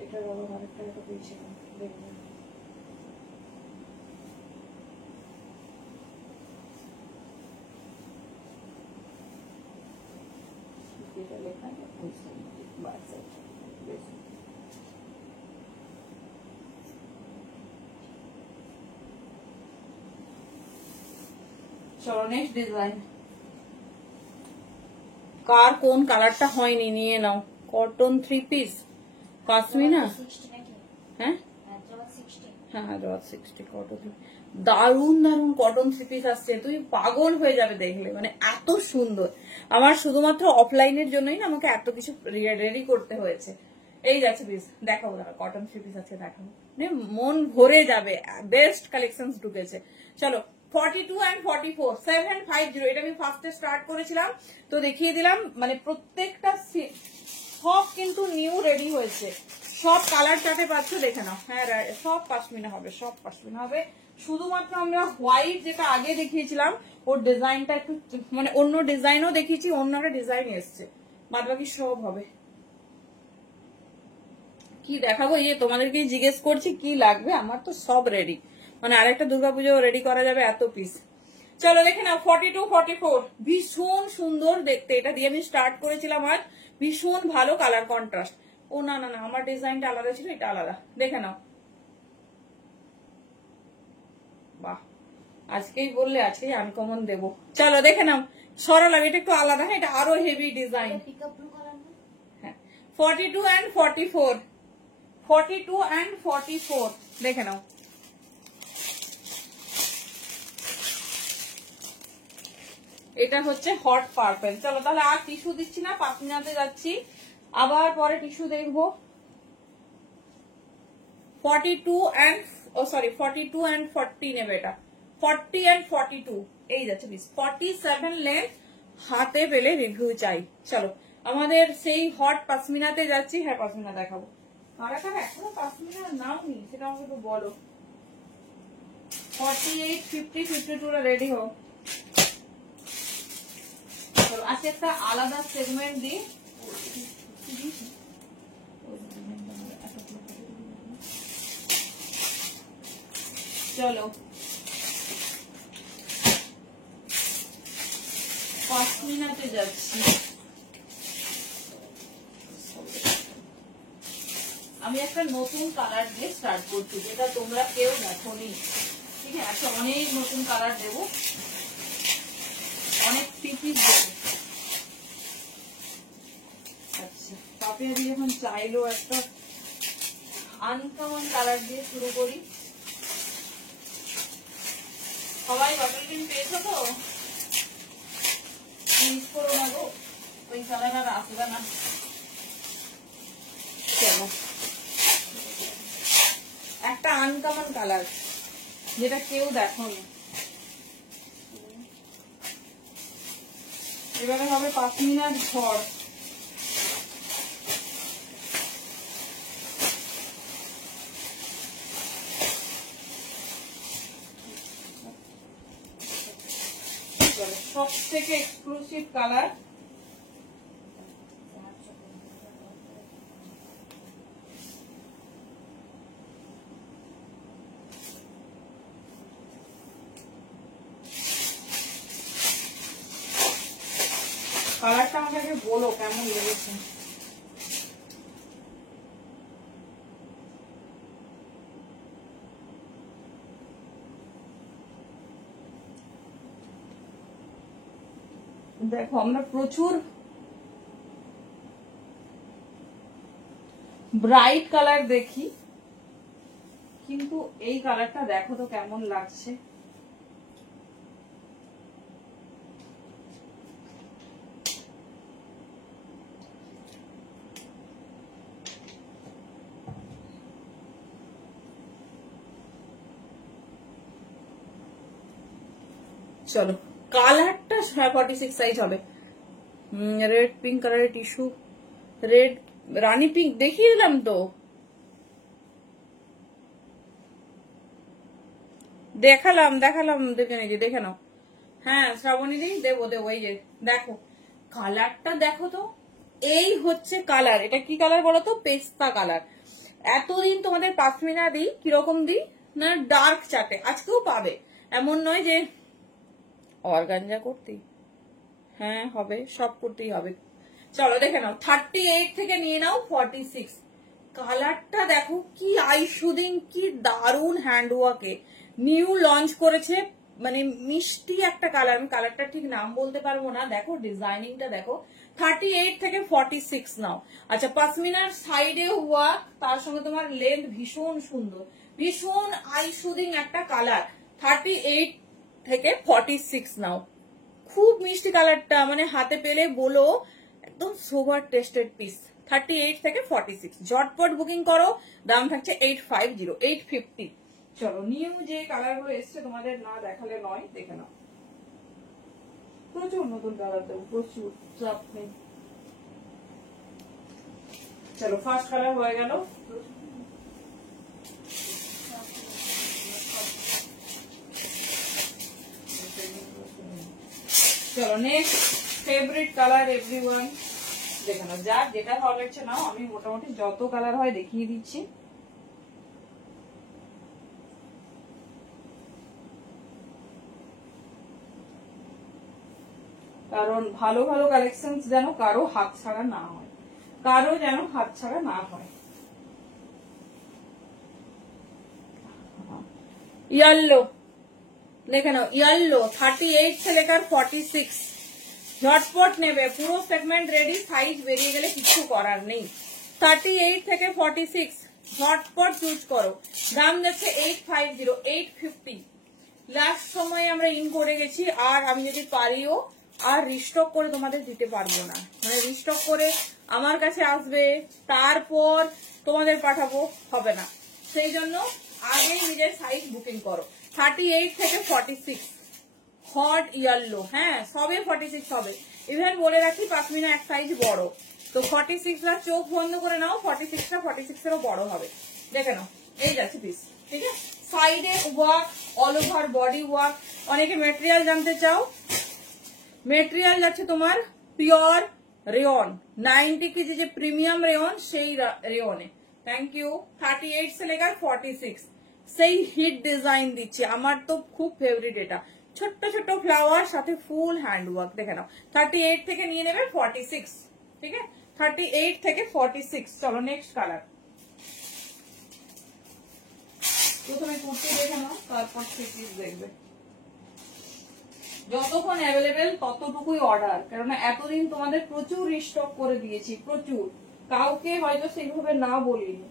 এটা বলো, আরেকটা এটা পেয়েছিলাম, দেখবেন। লেখা চলো নেক্সট ডিজাইন। কার কোন কালারটা হয়নি নিয়ে নাও। কটন 3 পিস পাসমিনা, হ্যাঁ হ্যাঁ, হায়দ্রাবাদ 60 কটন। দারুন দারুন কটন 3 পিস আসছে, তুই পাগল হয়ে যাবে দেখলে, মানে এত সুন্দর। আমার শুধুমাত্র অফলাইনের জন্যই না আমাকে এত কিছু রেডি করতে হয়েছে। এই যাচ্ছে পিস, দেখাবো দাঁড়া, কটন 3 পিস আছে দেখাবো, মন ভরে যাবে। বেস্ট কালেকশন ঢুকেছে। চলো 42 and 44, 750। এটা আমি ফার্স্টে স্টার্ট করেছিলাম, তো দেখিয়ে দিলাম। মানে প্রত্যেকটা সব কিন্তু নিউ রেডি হয়েছে, সব কালার চার্টে পাচ্ছ, দেখে নাও। হ্যাঁ, সব পাশমিনা হবে, সব পাশমিনা হবে। শুধুমাত্র আমরা হোয়াইট যেটা আগে দেখিয়েছিলাম, ওর ডিজাইনটা একটু মানে অন্য ডিজাইনও দেখিয়েছি, অন্য একটা ডিজাইন এসছে, বাদ বাকি সব হবে। কি দেখাবো, এই যে তোমাদেরকে জিজ্ঞেস করছি কি লাগবে, আমার তো সব রেডি, মানে আরেকটা দুর্গাপুজো রেডি করা যাবে এত পিস। চলো দেখে নাও 42, 44, ভীষণ সুন্দর দেখতে। এটা দিয়ে আমি স্টার্ট করেছিলাম আজ, ভীষণ ভালো কালার কন্ট্রাস্ট। ও না না না, আমার ডিজাইনটা আলাদা ছিল, এটা আলাদা, দেখে নাও। বাহ, আজকেই বললে আজকেই আনকমন দেবো। চলো দেখে নাও, সরল, এটা একটু আলাদা, হ্যাঁ এটা আরো হেভি ডিজাইন। হ্যাঁ 42 and 44, 42 and 44 দেখে নাও। এটা হচ্ছে হট পার্পল। চলো তাহলে আর টিস্যু দিচ্ছি না, পাপনাতে যাচ্ছি, আবার পরে টিস্যু দেখবো। 42 and 42 and 40 নেবে, এটা 40 and 42 এই যাচ্ছে পিস। 47 লেন্থ, হাতে পেলে রিভিউ চাই। চলো আমাদের সেই হট পাশমিনাতে যাচ্ছি। হ্যাঁ পাশমিনা দেখাবো। কারা কারা এখনো পাশমিনার নাম নি সেটা আমাকে একটু বলো। 48, 50, 52 রেডি হোক। আজকে একটা আলাদা সেগমেন্ট দিই। চলো পাশমিনাতে যাচ্ছি। আমি একটা নতুন কালার দিয়ে স্টার্ট করছি, যেটা তোমরা কেউ দেখোনি। ঠিক আছে, একটা অনেক নতুন কালার দেবো, অনেক পিপিস দেবো। আচ্ছা পাপিয়া দিয়ে যখন চাইলো একটা আনকমন কালার দিয়ে শুরু করি। সবাই বাটল পিন পেয়েছো তো? মিস করো না গো, ওই কালার আর আসবে না। চলো একটা আনকমন কালার, যেটা কেউ দেখোনি। এবারে হবে পাশমিনার ঝড়। সব থেকে এক্সক্লুসিভ কালার। কালারটা আমাকে বলো কেমন লেগেছে। দেখো আমরা প্রচুর ব্রাইট কালার দেখি, কিন্তু এই কালারটা দেখো তো কেমন লাগছে। চলো কালারটা 46 সাইজ হবে। রেড পিঙ্ক কালারের টিস্যু, রেড রানী পিঙ্ক দেখিয়ে দিলাম তো। দেখালাম দেখে নিয়েছি, দেখে নাও। হ্যাঁ শ্রাবণী দি দেবো, এই যে দেখো কালারটা দেখো তো। এই হচ্ছে কালার, এটা কি কালার বলো তো? পেস্তা কালার। এতদিন তোমাদের পাশমিনা দিই কিরকম দিই না, ডার্ক চাটে। আজকেও পাবে, এমন নয় যে অর্গানজা করতেই। হ্যাঁ হবে, সব করতেই হবে। চলো দেখে নাও, 38 থেকে নিয়ে নাও 46। কালারটা দেখো কি আইশুদিং, কি দারুন হ্যান্ডওয়ার্কে নিউ লঞ্চ করেছে। মানে মিষ্টি একটা কালার, আমি কালারটা ঠিক নাম বলতে পারবো না। দেখো ডিজাইনিংটা দেখো। 38 থেকে 46 নাও। আচ্ছা পাশমিনার সাইডে ওয়ার্ক, তার সঙ্গে তোমার লেন্থ ভীষণ সুন্দর, ভীষণ আইশুদিং একটা কালার। 38 থেকে 46 নাও। খুব মিষ্টি কালারটা, মানে হাতে পেলে বলো একদম সোভার টেস্টেড পিস। 38 থেকে 46 ঝটপট বুকিং করো। দাম থাকছে 850, 850। চলো নিউ যে কালার গুলো এসছে তোমাদের না দেখালে নয়, দেখে নাও। প্রচুর নতুন কালার দেবো, প্রচুর, চাপ নেই। চলো ফার্স্ট কালার হয়ে গেল। চলো নেক্সট ফেভারিট কালার এভরিওয়ান। দেখে নাও, যার যেটা ভালো লাগছে নাও। আমি মোটামুটি যত কালার হয় দেখিয়ে দিচ্ছি। কারণ ভালো ভালো কালেকশন যেন কারো হাত ছাড়া না হয়, কারো যেন হাত ছাড়া না হয়। ইয়েলো, দেখে নাও येलो 38 से लेकर 46 ঝটপট নেবে, পুরো সেগমেন্ট রেডি, সাইজ বেরিয়ে গেলে কিছু করার নেই। 38 থেকে 46 ঝটপট চুজ করো। দাম যাচ্ছে 850 850। লাস্ট সময় আমরা ইন করে গেছি, আর আমি যদি পারিও আর রিস্টক করে তোমাদের দিতে পারবো না, মানে রিস্টক করে আমার কাছে আসবে তারপর তোমাদের পাঠাবো, হবে না। সেই জন্য আগে নিজের সাইজ বুকিং করো। 38 থেকে 46 হট ইয়েলো, হ্যাঁ সবে 46 হবে। ইভেন বলে রাখি পাশমিনা এক সাইজ বড়, তো 46টা চোখ বন্ধ করে নাও, 46টা 46এরও বড় হবে। দেখে নাও, এই যাচ্ছে পিস, ঠিক আছে। সাইডে work, all over body work. অনেকে মেটেরিয়াল জানতে চাও, মেটেরিয়াল যাচ্ছে তোমার পিওর রেয়ন, 90 কেজি যে প্রিমিয়াম রেয়ন সেই রেয়নে। Thank you. 38 से लेकर 46 সেই হিট ডিজাইন দিচ্ছি, আমার তো খুব ফেভারিট এটা। ছোট্ট ছোট্ট ফ্লাওয়ার সাথে ফুল হ্যান্ড ওয়ার্ক, দেখে নাও। 38 থেকে নিয়ে নেবে 46, ঠিক আছে। 38 থেকে 46। চলো নেক্সট কালার। প্রথমে কুর্তি দেখে নাও, তারপর থ্রি পিস দেখবে। যতক্ষণ অ্যাভেলেবেল ততটুকুই অর্ডার, কেননা এতদিন তোমাদের প্রচুর রিস্টক করে দিয়েছি, প্রচুর। কাউকে হয়তো সেইভাবে না বলিনি,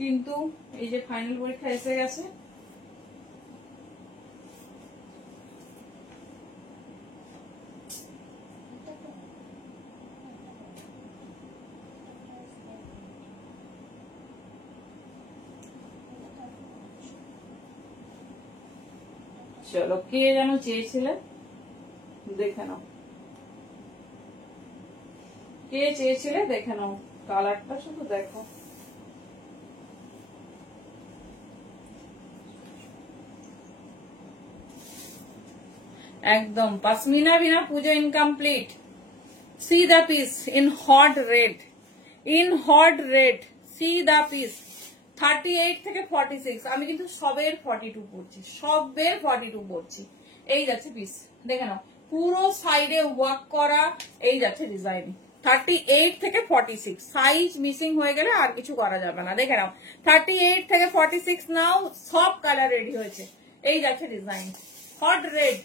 কিন্তু এই যে ফাইনাল পরীক্ষা এসে গেছে, চলো কে যেন চেয়েছিলে দেখে নাও, কে চেয়েছিলে দেখে নাও, কালারটা শুধু দেখো। একদম পশমিনা বিনা পুজো incomplete. C the piece in hot red, in hot red, C the piece. 38 থেকে 46, আমি কিন্তু সবের 42 পড়ছি, সবের 42 পড়ছি। এই যাচ্ছে পিস, দেখে নাও, পুরো সাইডে ওয়ার্ক করা, এই যাচ্ছে ডিজাইন। 38 থেকে 46 সাইজ মিসিং হয়ে গেলে আর কিছু করা যাবে না, দেখে নাও। 38 থেকে 46 নাও, সব কালার রেডি হয়েছে। এই যাচ্ছে ডিজাইন, হট রেড,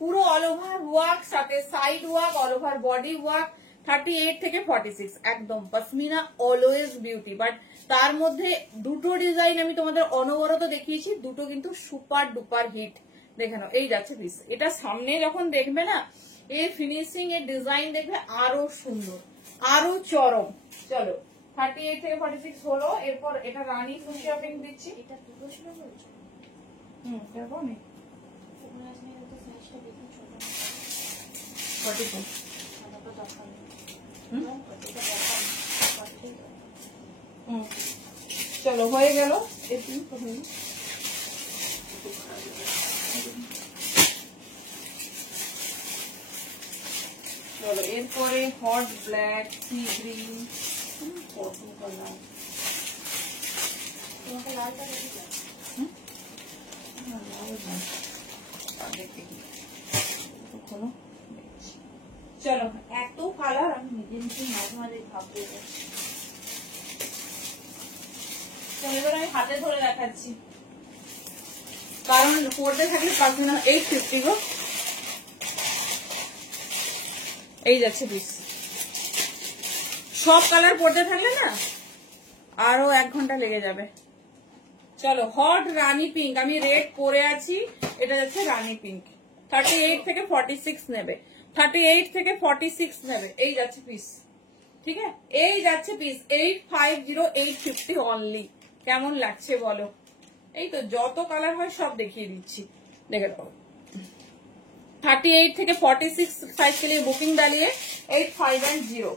পুরো অল ওভার ওয়ার্ক, সাথে side work, all over body work. 38 থেকে 46 একদম পশমিনা অলওয়েজ বিউটি। বাট তার মধ্যে দুটো ডিজাইন আমি তোমাদের অনবরত দেখিয়েছি, দুটো কিন্তু সুপার ডুপার হিট। দেখে নাও, এই যাচ্ছে পিস। এটা সামনে যখন দেখবে না, এর ফিনিশিং, এর ডিজাইন দেখবে আরো সুন্দর, আরো চরম। চলো 38 থেকে 46 হলো, এরপর এটা রানী ফুসিয়া পিঙ্ক দিচ্ছি। এটা দুটো ছিল বলছো? দেখো নি 44। চলো হয়ে গেল। চলো এরপরে হট ব্ল্যাক, সি গ্রিন, কত কালার। তোমাকে লালটা দেখি চলো এত কালার আমি নিজে নিজে মাঝে মাঝে ভাবতে যাচ্ছি। এবার আমি হাতে ধরে দেখাচ্ছি, কারণ পড়তে থাকলে পারবে না। 850 গো, এই যাচ্ছে পিস। সব কালার পড়তে থাকলে না আরো 1 ঘন্টা লেগে যাবে। চলো হট রানী পিঙ্ক, আমি রেড পরে আছি, এটা যাচ্ছে রানী পিঙ্ক। 38 থেকে 46 নেবে, 38 থেকে 46 নেবে। এই যাচ্ছে পিস, ঠিক আছে। এই যাচ্ছে পিস 850 850 অনলি। কেমন লাগছে বলো? এই তো যত কালার হয় সব দেখিয়ে দিচ্ছি, দেখে নাও। 38 থেকে 46 साइज के लिए बुकिंग डालिए 850।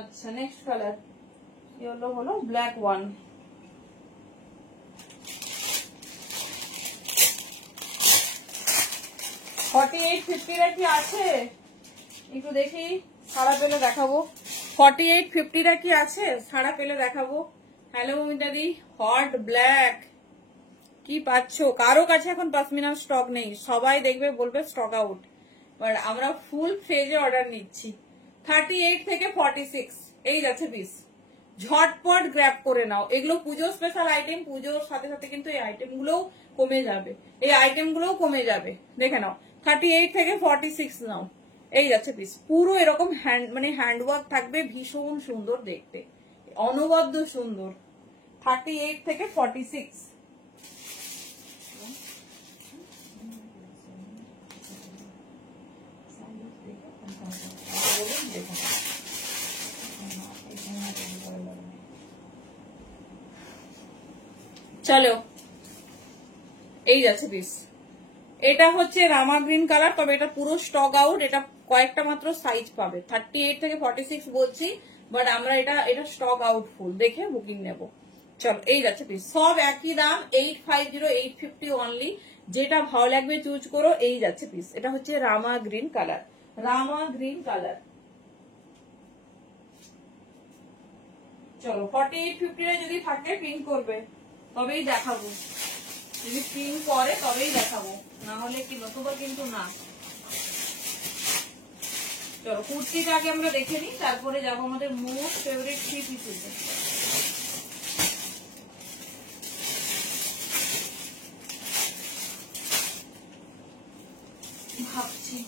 अच्छा नेक्स्ट कलर येलो হলো ব্ল্যাক ওয়ান। 4850 রা কি আছে একটু দেখি, সারা পেলে দেখাবো। 4850 রা কি আছে সারা পেলে দেখাবো। হ্যালো মমিতাদি, হট ব্ল্যাক কি পাচ্ছ? কারো কাছে এখন পশমিনার স্টক নেই, সবাই দেখবে বলবে স্টক আউট, বাট আমরা ফুল ফ্রেজে অর্ডার নিচ্ছি। 38 থেকে 46 এই যাচ্ছে পিস, ঝটপট গ্র্যাব করে নাও, এগুলো পুজো স্পেশাল আইটেম, পুজোর সাথে সাথে কিন্তু এই আইটেম গুলোও কমে যাবে, এই আইটেম গুলোও কমে যাবে। দেখে নাও 38 থেকে 46 নাও। এই যাচ্ছে পিস, পুরো এরকম হ্যান্ডওয়ার্ক থাকবে, ভীষণ সুন্দর দেখতে, অনবদ্য সুন্দর। 38 থেকে 46। চলো এই যাচ্ছে পিস, এটা হচ্ছে রামা গ্রিন কালার, তবে এটা পুরো স্টক আউট, এটা কয়েকটা মাত্র সাইজ পাবে। 38 থেকে 46 বলছি, বাট আমরা এটা স্টক আউট ফুল, দেখে বুকিং নেব। চলো এই যাচ্ছে পিস, সব একই দাম 850 850 অনলি, যেটা ভালো লাগবে চুজ করো। এই যাচ্ছে পিস, এটা হচ্ছে রামা গ্রিন কালার, রামা গ্রিন কালার। চলো 4850 যদি থাকে পিন করবে তবেই দেখাবো, যদি পিন করে তবেই দেখাবো, না হলে কি নতুবা কিন্তু না। চলো কুর্তিটা আগে আমরা দেখে নিই, তারপরে যাবো আমাদের মোস্ট ফেভারিট 3 পিসেসে। ভাবছি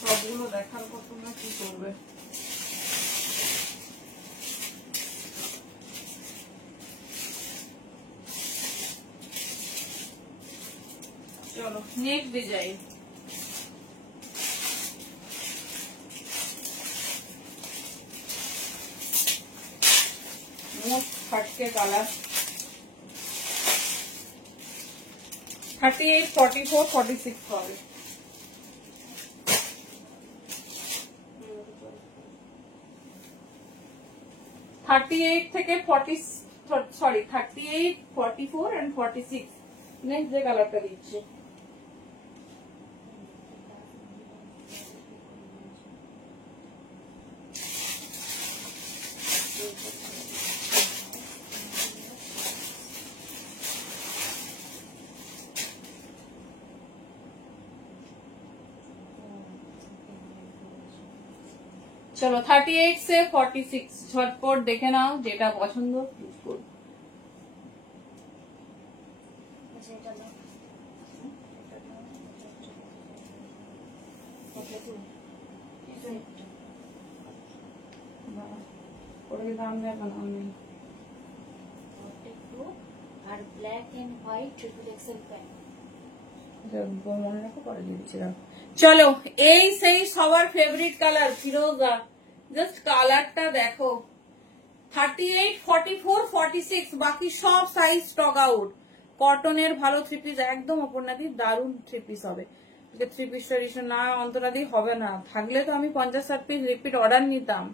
সবগুলো দেখার পর তোমরা কি করবে। চলো নেক্সট ডিজাইন, মোস্ট হটকে কালার, 38 44 46 হবে। থার্টি এইট থেকে 40, সরি 38 44 and 46। নেক্সট যে কালারটা দিচ্ছি, চলো 38 से 46 ঝটপট দেখে নাও, যেটা পছন্দ চুজ করো। আচ্ছা এটা নাও, এটা নাও, ওটাকে দাম দেখা নাম নেই। 42 আর black and white triple XL pant. মনে রাখো পরে দিয়েছিলাম। চলো এই সেই সবার ফেভারিট কালার ফিরোজা, জাস্ট কালারটা দেখো। 38 44 46, বাকি সব সাইজ স্টক আউট। কটনের ভালো 3 পিস, একদম অপর্ণাদি দারুণ 3 পিস হবে। থ্রি পিস ট্রেডিশন না অন্তরাদি হবে না, থাকলে তো আমি 50-60 পিস রিপিট অর্ডার নিতাম।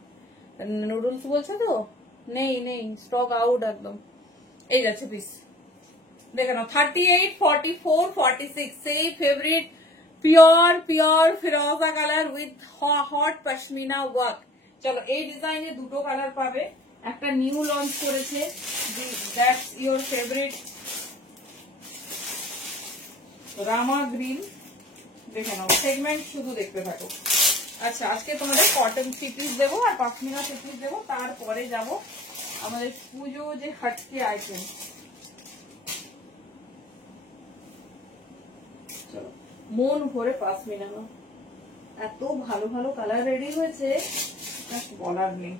নুডলস বলছে তো, নেই নেই, স্টক আউট একদম। এই যাচ্ছে পিস, দেখে নাও 38 44 46, সেই favourite pure pure Firoza colour with hot pashmina work. চলো এই ডিজাইনে দুটো কালার পাবে, একটা নিউ লঞ্চ করেছে, that's your favourite Rama green. দেখে নাও, সেগমেন্ট শুধু দেখতে থাকো। আচ্ছা আজকে তোমাদের কটন 3 পিস দেবো আর পশমিনা 3 পিস দেবো, তারপরে যাব আমাদের পুজো যে হটকে আইটেম। চলো মন ভরে পশমিনা, এত ভালো ভালো কালার রেডি হয়েছে বলার নেই।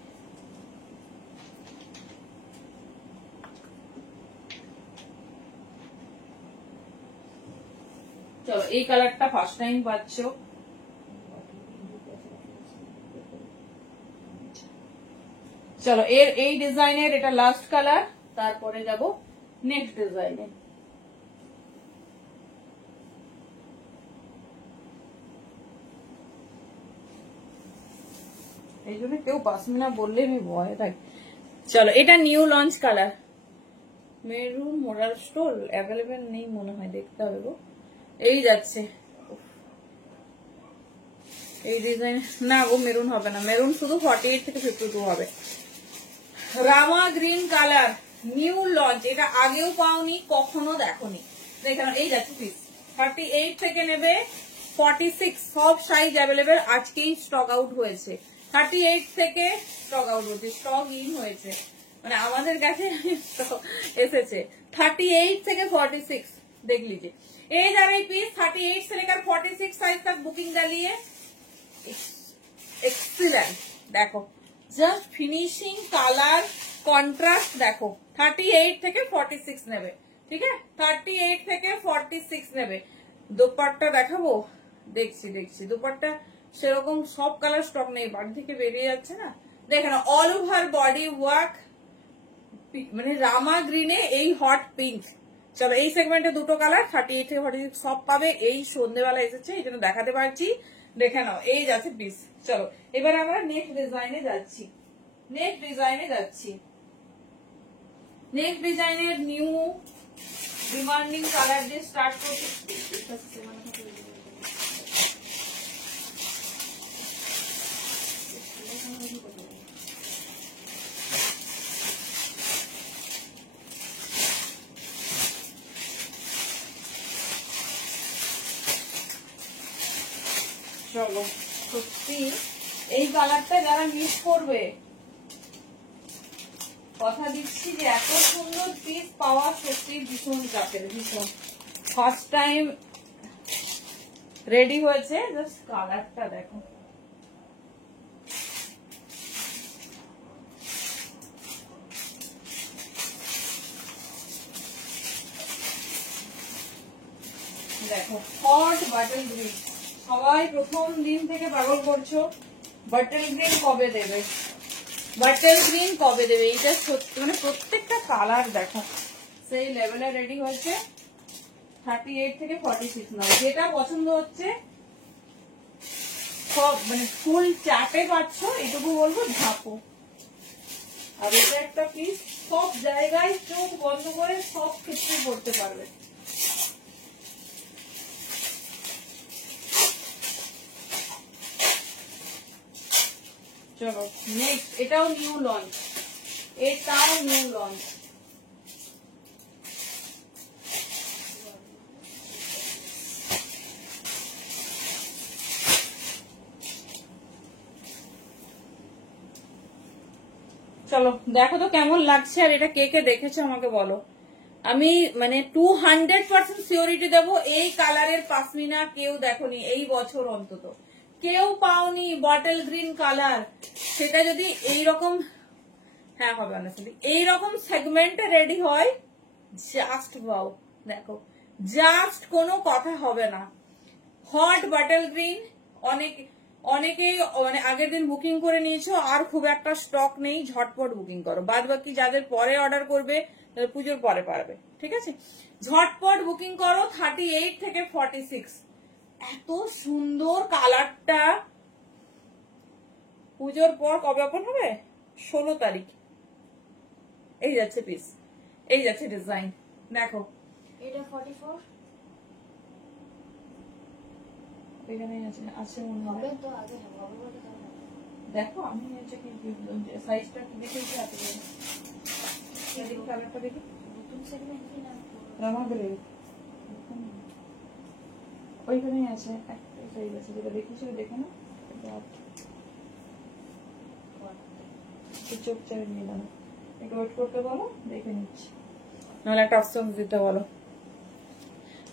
চলো এই কালারটা ফার্স্ট টাইম পাচ্ছ। চলো এর এই ডিজাইনের এটা লাস্ট কালার, তারপরে যাব নেক্সট ডিজাইনে। এই জন্য কেউ পশমিনা বললে আমি ভয় থাকি। চলো এটা new launch colour, maroon moral store available নেই মনে হয়, দেখতে হবে গো। এই যাচ্ছে এই ডিজাইন, না গো মেরুন হবে না, মেরুন শুধু 48 থেকে 52 হবে। রামা গ্রিন কালার নিউ লঞ্চ, এটা আগেও পাওনি, কখনো দেখোনি। দেখো এই যাচ্ছে পিস, 38 থেকে নেবে 46, সব সাইজ অ্যাভেলেবেল, আজকেই স্টক আউট হয়েছে। 38 থেকে স্টক আউট হয়েছে, স্টক ইন হয়েছে। মানে আমাদের কাছে এসেছে 38 থেকে 46 देख लीजिए। ये जा रही पीस 38 से लेकर 46 साइज तक बुकिंग डालिए। एक्सीलेंट, देखो जस्ट फिनिशिंग কালার কন্ট্রাস্ট দেখো 38 থেকে 46 নেবে, ঠিক আছে 38 থেকে 46 নেবে। দোপাট্টা দেখাবো, দেখছি দোপাট্টা সেরকম সব কালার স্টক নেই, বাড়ি থেকে বেরিয়ে যাচ্ছে না। দেখেন অল ওভার বডি ওয়ার্ক, মানে রামা গ্রিনে এই হট পিঙ্ক। চলো এই সেগমেন্টে দুটো কালার 38 থেকে 46 সব পাবে। এই সন্ধ্যেবেলা এসেছে এই জন্য দেখাতে পারছি, দেখে নাও এই যাচ্ছে পিস। চলো এবার আমরা নেক্সট ডিজাইনে যাচ্ছি। নেক্সট ডিজাইনের নিউ ডিমান্ডিং কালার দিয়ে স্টার্ট করছি। চলো সত্যি এই কালারটা যারা মিস করবে, কথা দিচ্ছি যে এত সুন্দর পিস পাওয়া সত্যি ভীষণ চাপের, ভীষণ। ফার্স্ট টাইম রেডি হয়েছে, জাস্ট কালারটা দেখো। দেখো হট বাটল গ্রিন, সবাই প্রথম দিন থেকে পাগল করছো বাটল গ্রিন কবে দেবে, এইটা সত্যি মানে প্রত্যেকটা কালার দেখো সেই লেভেলে রেডি হয়েছে। 38 থেকে 46 নাও, যেটা পছন্দ হচ্ছে সব মানে ফুল চাপে পাচ্ছ, এটুকু বলবো ঝাঁপো। আর এটা একটা পিস সব জায়গায় চোখ বন্ধ করে সব ক্ষেত্রে পড়তে পারবে। চলো নেক্সট, এটাও নিউ লঞ্চ। চলো দেখো তো কেমন লাগছে, আর এটা কে কে দেখেছো আমাকে বলো। আমি মানে 200% সিওরিটি দেবো এই কালারের পাশমিনা কেউ দেখোনি এই বছর, অন্তত কেউ পাওনি বটল গ্রিন কালার। সেটা যদি এইরকম, হ্যাঁ হবে অনেস্টলি এইরকম সেগমেন্টে রেডি হয়, জাস্ট ওয়াও। দেখো জাস্ট কোনো কথা হবে না। হট বাটল গ্রিন, অনেকেই মানে আগের দিন বুকিং করে নিয়েছো, আর খুব একটা স্টক নেই, ঝটপট বুকিং করো। বাদ বাকি যাদের পরে অর্ডার করবে তাদের পুজোর পরে পারবে, ঠিক আছে ঝটপট বুকিং করো। 38 থেকে 46, এত সুন্দর কালারটা। পুজোর পর কবে ওপেন হবে? 16 তারিখ। এই যাচ্ছে পিস, এই যাচ্ছে ডিজাইন, দেখো এটা 44 এখানে আছে মনে হবে হয়। তো, আগে হবে বলে তাহলে দেখো আমি হচ্ছে কি সাইজটা দেখেছি, এত দেখি কালারটা দেখি। নতুন সেগমেন্ট কি না রামা গ্রে ওইখানেই আছে, একটা সাইজ আছে যেটা দেখিয়েছিল, দেখে না চোখ চাপে নিয়ে দাও, একটু ওয়েট করতে বলো, দেখে নিচ্ছি, নাহলে একটা অপশন দিতে বলো।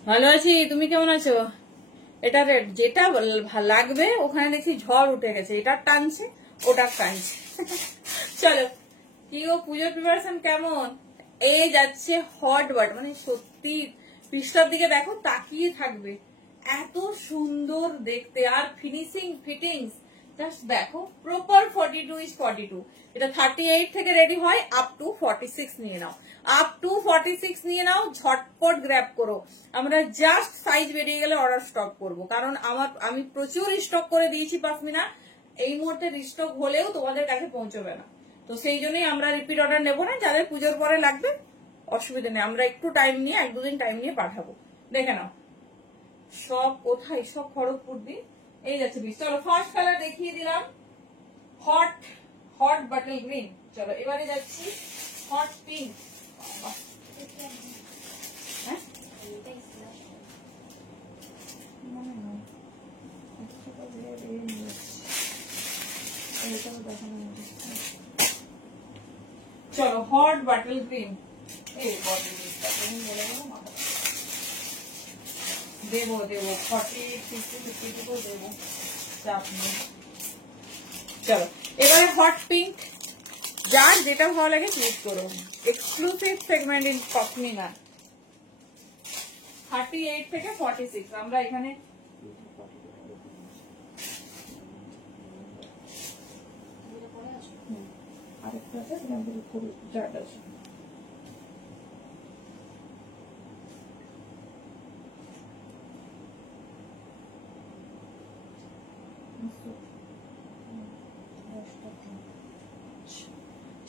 ভালো আছি, তুমি কেমন আছো? এটা রেড, যেটা লাগবে ওখানে দেখছি ঝড় উঠে গেছে, এটা টানছে ওটা টানছে। চলো কি ও পুজোর প্রিপারেশন কেমন? এই যাচ্ছে হট বাট, মানে সত্যি পৃষ্ঠার দিকে দেখো তাকিয়ে থাকবে, এত সুন্দর দেখতে। আর ফিনিশিং ফিটিংস জাস্ট দেখো, প্রপার 42 এটা 38 থেকে রেডি হয়, আপ টু 46 নিয়ে নাও, ঝটপট গ্র্যাব করো। আমরা জাস্ট সাইজ বেরিয়ে গেলে অর্ডার স্টপ করবো, কারণ আমি প্রচুর স্টক করে দিয়েছি পাশমিনা, এই মুহূর্তে রিস্টক হলেও তোমাদের কাছে পৌঁছবে না। তো সেই জন্যই আমরা রিপিট অর্ডার নেবো না, যাদের পুজোর পরে লাগবে অসুবিধা নেই, আমরা একটু টাইম নিয়ে 1-2 দিন টাইম নিয়ে পাঠাবো। দেখে নাও সব কোথায়, সব খড়গপুর দিন। এই যাচ্ছে পিস। চলো ফার্স্ট কালার দেখিয়ে দিলাম, হট বাটল গ্রিন। চলো এবারে যাচ্ছি হট পিঙ্ক। হ্যাঁ চলো বাটল গ্রিন, এই বটল গ্রিনটা তুমি বলে দেবো মাথা দেবো 40, 50, 52 দেবো, চাপ নেই। চলো এবারে হট পিঙ্ক, যার যেটা ভালো লাগে চুজ করো। এক্সক্লুসিভ সেগমেন্ট ইন পশমিনা, 38 থেকে 46। আমরা এখানে আরেকটা আছে, এখান থেকে খুব জাট আছে।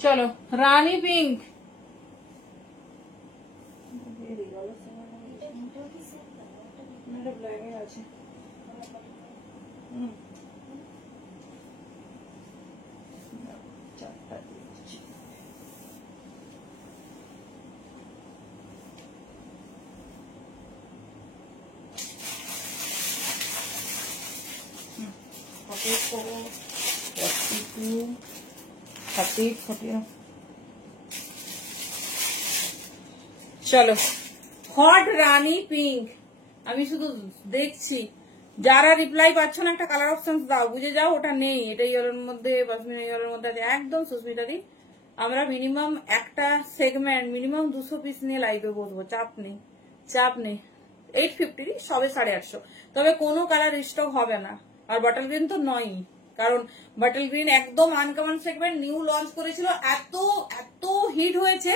চলো রানী পিঙ্ক, আছে চারটা দিচ্ছি। চলো হট রানী পিঙ্ক, আমি শুধু দেখছি, যারা রিপ্লাই পাচ্ছ না একটা কালার অপশন দাও, বুঝে যাও ওটা নেই, এটা ইয়েলোর মধ্যে পশমিনা ইয়েলোর মধ্যে আছে একদম। সুস্মিতা দি আমরা মিনিমাম একটা সেগমেন্ট মিনিমাম 200 পিস নিয়ে লাইভে বসবো, চাপ নেই চাপ নেই। 850 সবে 850, তবে কোনো কালার স্টক হবে না। আর বাটল গ্রিন তো নয়ই, কারণ বাটল গ্রিন একদম আনকমন সেগমেন্ট, নিউ লঞ্চ করেছিল, এত এত হিট হয়েছে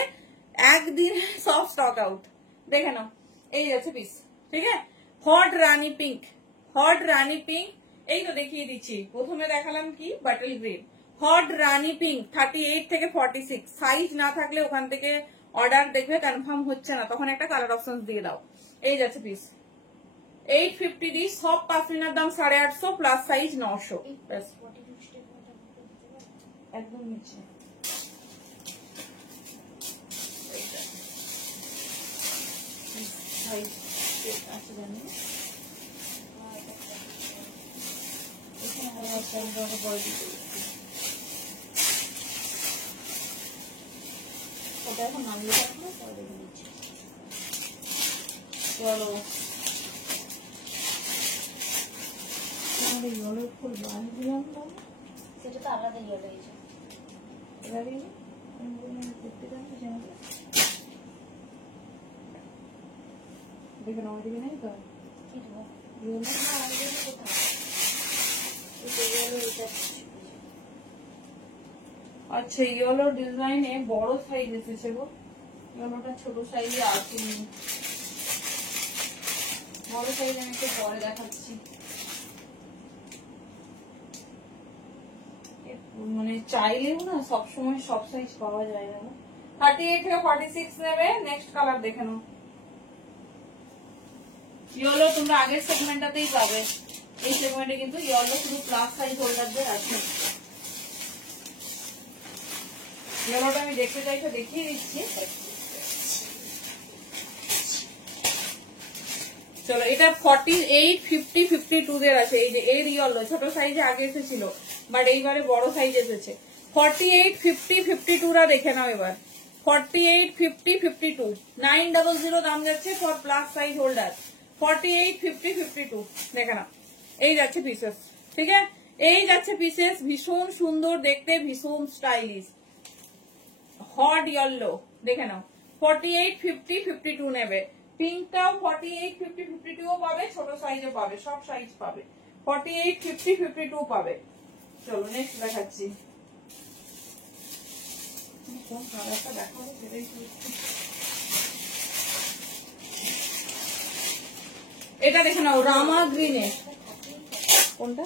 একদিন সব স্টক আউট। দেখে নাও এই আছে পিস, ঠিক আছে। হট রানী পিঙ্ক, হট রানী পিঙ্ক, এই তো দেখিয়ে দিচ্ছি, প্রথমে দেখালাম কি বাটল গ্রিন, হট রানী পিঙ্ক 38 থেকে 46। সাইজ না থাকলে ওখান থেকে অর্ডার দেখবে কনফার্ম হচ্ছে না, তখন একটা কালার অপশন দিয়ে দাও। এই যাচ্ছে পিস 850 দি, সব পাসমিনার দাম 850 প্লাস সাইজ 900, একদম নিচে। আচ্ছা জানি ওটা এখন নামিয়ে রাখবো, পরে দেখে নিচ্ছি। চলো ইয়েলো ফুল বানিয়ে দিলাম, সেটা তো আলাদা ইয়েলো হয়েছে। এবারে দেখতে জানতে জানো দেখে নাও, দিকে নেই তো কি দেবো? ইয়েলো না, ইয়েলো কোথায়? এটা ইয়েলো, এটা আচ্ছা ইয়েলো ডিজাইনে বড় সাইজ এসেছে গো, ইয়েলোটা ছোট সাইজে আসেনি, বড় সাইজ আমি একটু পরে দেখাচ্ছি। মানে চাইলেও না সবসময় সব সাইজ পাওয়া যায় না। 38 থেকে 46 নেবে। নেক্সট কালার দেখে নাও, ইয়েলো তোমরা আগের সেগমেন্টটাতেই পাবে, এই সেগমেন্টে কিন্তু ইয়েলো শুধু প্লাস সাইজ হোল্ডারদের আছে। ইয়েলোটা আমি দেখতে চাইছো, দেখিয়ে দিচ্ছি। চলো এটা 48, 50, 52 দের আছে। এই যে এর ইয়েলো ছোট সাইজে আগে এসেছিল, বাট এইবারে বড় সাইজ এসেছে। 48, 50, 52 রা দেখে নাও এবার। 48, 50, 52 900 দাম যাচ্ছে ফর প্লাস সাইজ হোল্ডার। 48, 50, 52 দেখে নাও, এই যাচ্ছে পিসেস, ঠিক আছে, এই যাচ্ছে পিসেস। ভীষণ সুন্দর দেখতে, ভীষণ স্টাইলিশ, হট ইয়েলো দেখে নাও। 48, 50, 52 নেবে। পিঙ্কটাও 48, 50, 52 পাবে, ছোট সাইজে পাবে, সব সাইজ পাবে। 48, 50, 52 পাবে। চলো নেক্সট দেখাচ্ছি, কোন কালারটা দেখাবো সেটাই বলছি। এটা দেখে নাও রামা গ্রিনে, কোনটা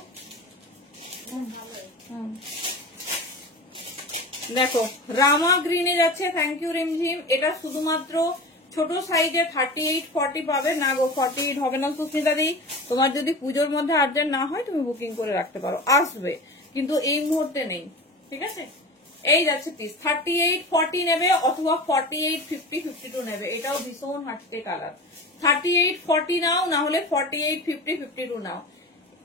দেখো রামা গ্রিনে যাচ্ছে। থ্যাংক ইউ রিমঝিম। এটা শুধুমাত্র ছোট সাইজে 38, 40 পাবে না গো, 48 হবে না সুস্মিতা দি। তোমার যদি পুজোর মধ্যে আর্জেন্ট না হয় তুমি বুকিং করে রাখতে পারো, আসবে, কিন্তু এই মুহূর্তে নেই, ঠিক আছে। এই যাচ্ছে পিস 38, 40 নেবে অথবা 48, 50, 52 নেবে। এটাও ভীষণ হাঁটতে কালার। 38, 40 নাও, না হলে 48, 50, 52 নাও।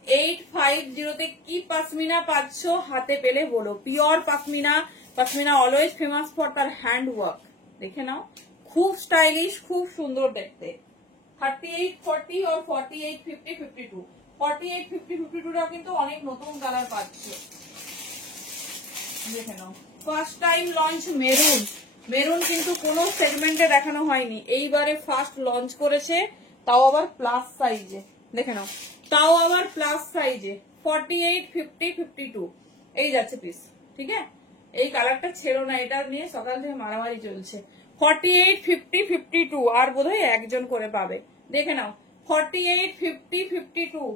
850 তে কি পাশমিনা পাচ্ছ হাতে পেলে বলো, pure pashmina pashmina always famous for তার হ্যান্ড ওয়ার্ক। দেখে নাও, খুব স্টাইলিশ, খুব সুন্দর দেখতে। 38, 40 और 48, 50, 52, 48, 50, 52টাও কিন্তু অনেক নতুন কালার পাচ্ছে। দেখে নাও, first time launch maroon. Maroon কিন্তু কোনো সেগমেন্টে দেখানো হয়নি, এইবারে ফার্স্ট লঞ্চ করেছে, তাও আবার প্লাস সাইজে। দেখে নাও, তাও আবার প্লাস সাইজে। 48, 50, 52 এই যাচ্ছে পিস। ঠিক আছে, এই কালারটা ছেড়ো না, এটা নিয়ে সকাল থেকে মারামারি চলছে। 48, 50, 52 আর বোধহয় একজন করে পাবে। দেখে নাও, 48, 50, 52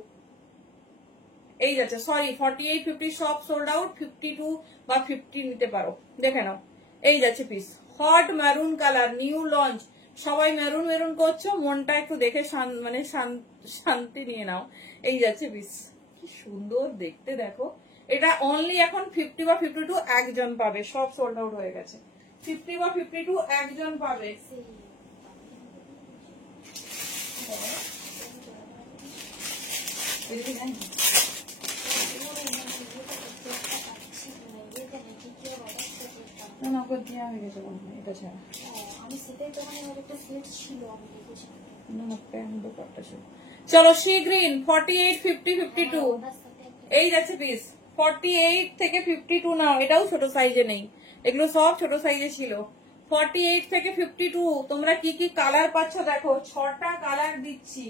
এই যাচ্ছে। সরি, 48, 50 সব সোল্ড আউট, 52 বা 50 নিতে পারো। দেখে নাও, এই যাচ্ছে piece. Hot maroon colour, new launch. সবাই মেরুন মেরুন করছো, মনটা একটু দেখে মানে শান্তি নিয়ে নাও। এই যাচ্ছে পিস, কি সুন্দর দেখতে দেখো। এটা অনলি এখন 50 বা 52 একজন পাবে, সব সোল্ড আউট হয়ে গেছে। 50 বা 52 একজন পাবে। চলো, সি গ্রিন 48, 50, 52 এই যাচ্ছে পিস। 48 থেকে 52 নাও, এটাও ছোট সাইজে নেই, এগুলো সব ছোট সাইজে ছিল। 48 থেকে 52 তোমরা কি কি কালার পাচ্ছ দেখো, 6টা কালার দিচ্ছি।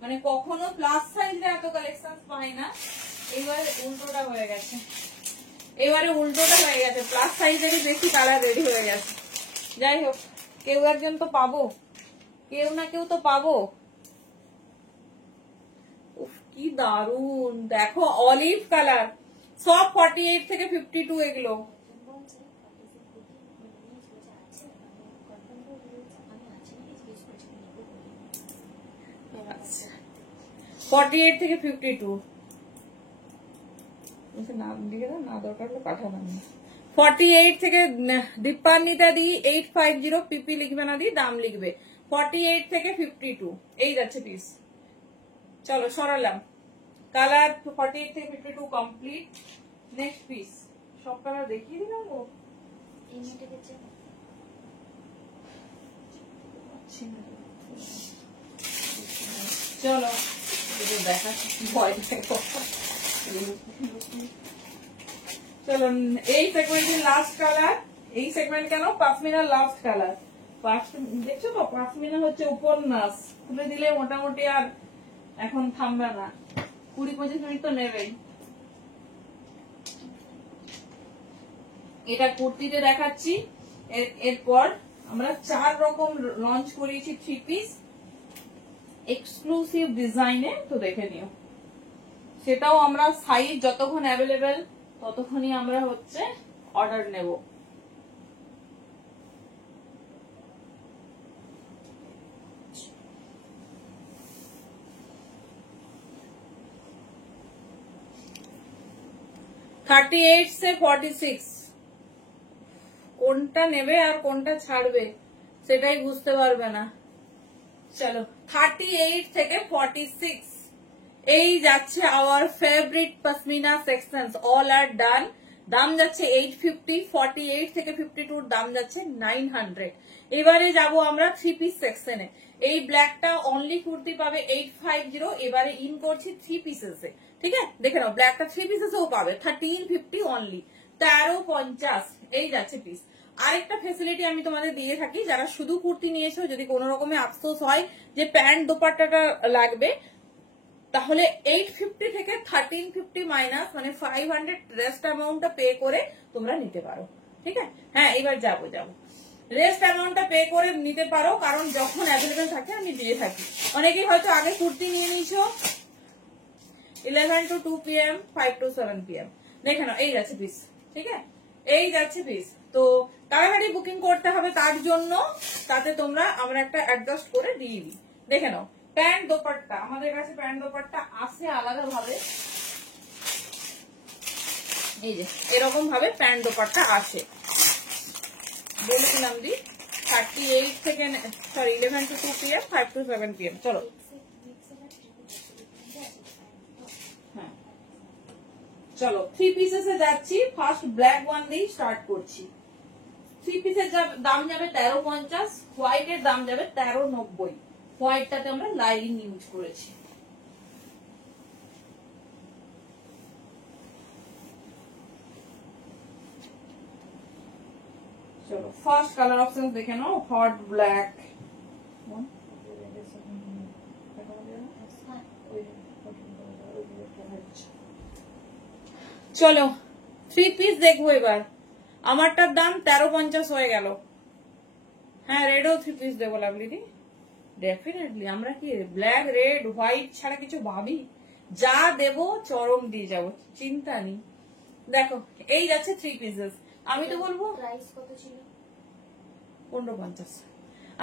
মানে কখনো প্লাস সাইজে এত কালেকশন পাই না, এবারে উল্টোটা হয়ে গেছে। প্লাস সাইজেরই বেশি কালার রেডি হয়ে গেছে। যাই হোক, কেউ একজন তো পাবো, কেউ না কেউ তো পাবো। উফ, কি দারুন দেখো, অলিভ কালার, সব 48 থেকে 52 এগুলো। 48 থেকে 52 নাম লিখে দাও, না দরকার হলে পাঠালাম। 48 থেকে দীপান্বিতা দি 850 পিপি লিখবে না দি, দাম লিখবে। 48 থেকে 52 এই যাচ্ছে পিস। চলো সরালাম কালার। 48 থেকে 52 কমপ্লিট। নেক্সট পিস, সব কালার দেখিয়ে দিলাম গো। চলো দেখা, ভয় দেখো। চলো, এই সেগমেন্টের লাস্ট কালার। এই সেগমেন্ট কেন, পাশমিনার লাস্ট কালার। দেখছো তো, পাশমিনা হচ্ছে উপন্যাস, খুলে দিলে মোটামুটি আর এখন থামবে না, 20-25 মিনিট তো নেবেই। এটা কুর্তিতে দেখাচ্ছি। এরপর আমরা 4 রকম লঞ্চ করিয়েছি 3 পিস এক্সক্লুসিভ ডিজাইনে, তো দেখে নিও। সেটাও আমরা সাইজ যতক্ষণ অ্যাভেলেবেল ততক্ষণই আমরা হচ্ছে অর্ডার নেব। (38 से 46 কোনটা নেবে আর কোনটা ছাড়বে সেটাই বুঝতে পারবে না। চলো, 38 থেকে 46 এই যাচ্ছে our favourite pashmina sections, all are done. দাম যাচ্ছে 850, 48 থেকে 52 দাম যাচ্ছে 900। এবারে যাব আমরা 3 পিস সেকশনে। এই ব্ল্যাকটা অনলি কুর্তি পাবে 850, এবারে ইন করছি 3 পিসেসে। ঠিক আছে, দেখে নাও, ব্ল্যাকটা 3 পিসেসেও পাবে 1350 অনলি, 1350 এই যাচ্ছে পিস। আরেকটা ফেসিলিটি আমি তোমাদের দিয়ে থাকি, যারা শুধু কুর্তি নিয়েছো, যদি কোনো রকমের আফসোস হয় যে প্যান্ট দোপাট্টাটা লাগবে, তাহলে 850 থেকে 1350 মাইনাস মানে 500 রেস্ট অ্যামাউন্টটা পে করে তোমরা নিতে পারো। ঠিক আছে, হ্যাঁ এবার যাবো রেস্ট অ্যামাউন্টটা পে করে নিতে পারো, কারণ যখন অ্যাভেলেবেল থাকে আমি দিয়ে থাকি। অনেকেই হয়তো আগে কুর্তি নিয়ে নিয়েছো 11 to 2 PM, 5 to 7 PM। দেখে নাও, এই যাচ্ছে পিস। ঠিক আছে, এই যাচ্ছে পিস। তো তাড়াতাড়ি বুকিং করতে হবে, তার জন্য তাতে তোমরা আমরা একটা অ্যাডজাস্ট করে দিয়ে দিই। দেখে নাও, প্যান্ট দোপাট্টা, আমাদের কাছে প্যান্ট দোপাট্টা আসে আলাদা ভাবে, এই যে এরকম ভাবে প্যান্ট দোপাট্টা আসে। বলেছিলাম দি 38 থেকে 11 to 2 PM, 5 to 7 PM। চলো, হ্যাঁ চলো 3 পিসেসে যাচ্ছি। ফার্স্ট ব্ল্যাক ওয়ান দিয়ে স্টার্ট করছি। 3 পিসের দাম যাবে 13.50, হোয়াইটের দাম যাবে 13.90। হোয়াইটটাতে আমরা লাইনিং ইউজ করেছি। চলো ফার্স্ট কালার অপশন দেখে নাও, হট ব্ল্যাক। চলো 3 পিস দেখবো এবার। আমারটার দাম 13.50 হয়ে গেল। হ্যাঁ রেডও 3 পিস দেবো লাভলিদি, ডেফিনেটলি। আমরা কি ব্ল্যাক রেড হোয়াইট ছাড়া কিছু ভাবি? যা দেব চরম দিয়ে যাবো, চিন্তা নেই। দেখো এই যাচ্ছে 3 পিসেস। আমি তো বলবো প্রাইস কত ছিল? 15.50।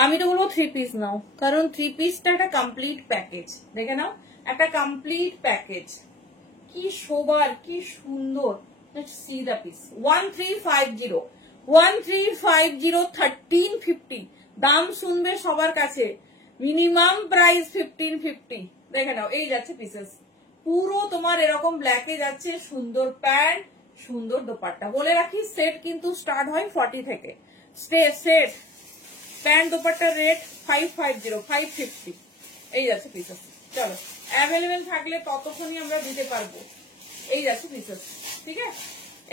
আমি তো বলবো 3 পিস নাও, কারণ 3 পিসটা একটা কমপ্লিট প্যাকেজ। দেখে নাও, একটা কমপ্লিট প্যাকেজ। কি শোবার, কি সুন্দর। Let's see the piece. 1350, 1350, দাম শুনবে সবার কাছে। Minimum price 1550। দেখে নাও এই যাচ্ছে পিসেস। পুরো তোমার এরকম ব্ল্যাকে যাচ্ছে, সুন্দর প্যান্ট, সুন্দর দোপাট্টা। বলে রাখি সেট কিন্তু স্টার্ট হয় 40 থেকে। সেট প্যান্ট দোপাট্টার রেট 550, 550। এই যাচ্ছে পিসেস। চলো অ্যাভেলেবেল থাকলে ততক্ষণই আমরা দিতে পারবো। এই যাচ্ছে পিসেস, ঠিক আছে।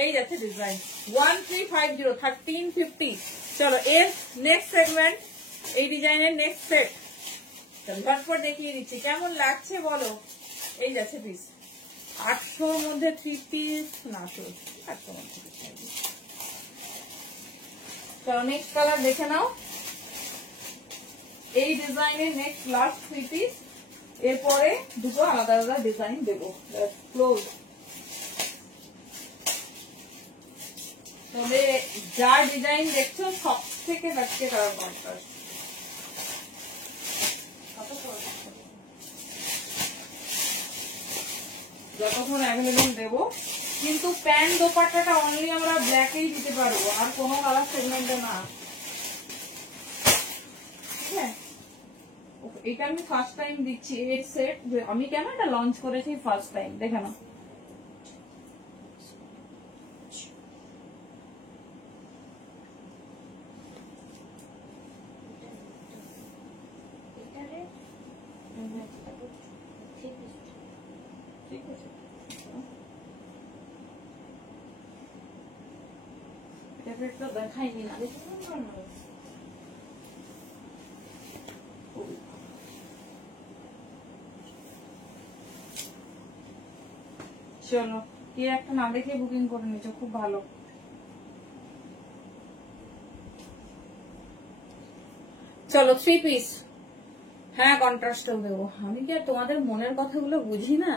এই যাচ্ছে ডিজাইন 1350, 1350। চলো এর নেক্সট সেগমেন্ট, এই ডিজাইনের নেক্সট সেট। চলো ঝটপট দেখিয়ে দিচ্ছি কেমন লাগছে বলো। এই যাচ্ছে পিস 800 মধ্যে 3 পিস না, 800 মধ্যে। চলো নেক্সট কালার দেখে নাও। এই ডিজাইনের নেক্সট লাস্ট 3 পিস। এরপরে দুটো আলাদা আলাদা ডিজাইন দেবো। ক্লোজ। তবে যা ডিজাইন দেখছো সব থেকে হটকে কালার কন্ট্রাস্ট। যতক্ষণ অ্যাভেলেবেল দেবো, কিন্তু প্যান্ট দোপাট্টাটা অনলি আমরা ব্ল্যাকেই দিতে পারবো, আর কোনো কালার সেগমেন্টে না। হ্যাঁ এটা আমি ফার্স্ট টাইম দিচ্ছি এই সেট। আমি কেন এটা লঞ্চ করেছি ফার্স্ট টাইম, দেখে নাও। দেখাইনি না, চলো কি একটা না দেখে বুকিং করে নিচ্ছ, খুব ভালো। চলো 3 পিস। হ্যাঁ কন্ট্রাস্টও দেবো। আমি কি আর তোমাদের মনের কথাগুলো বুঝি না?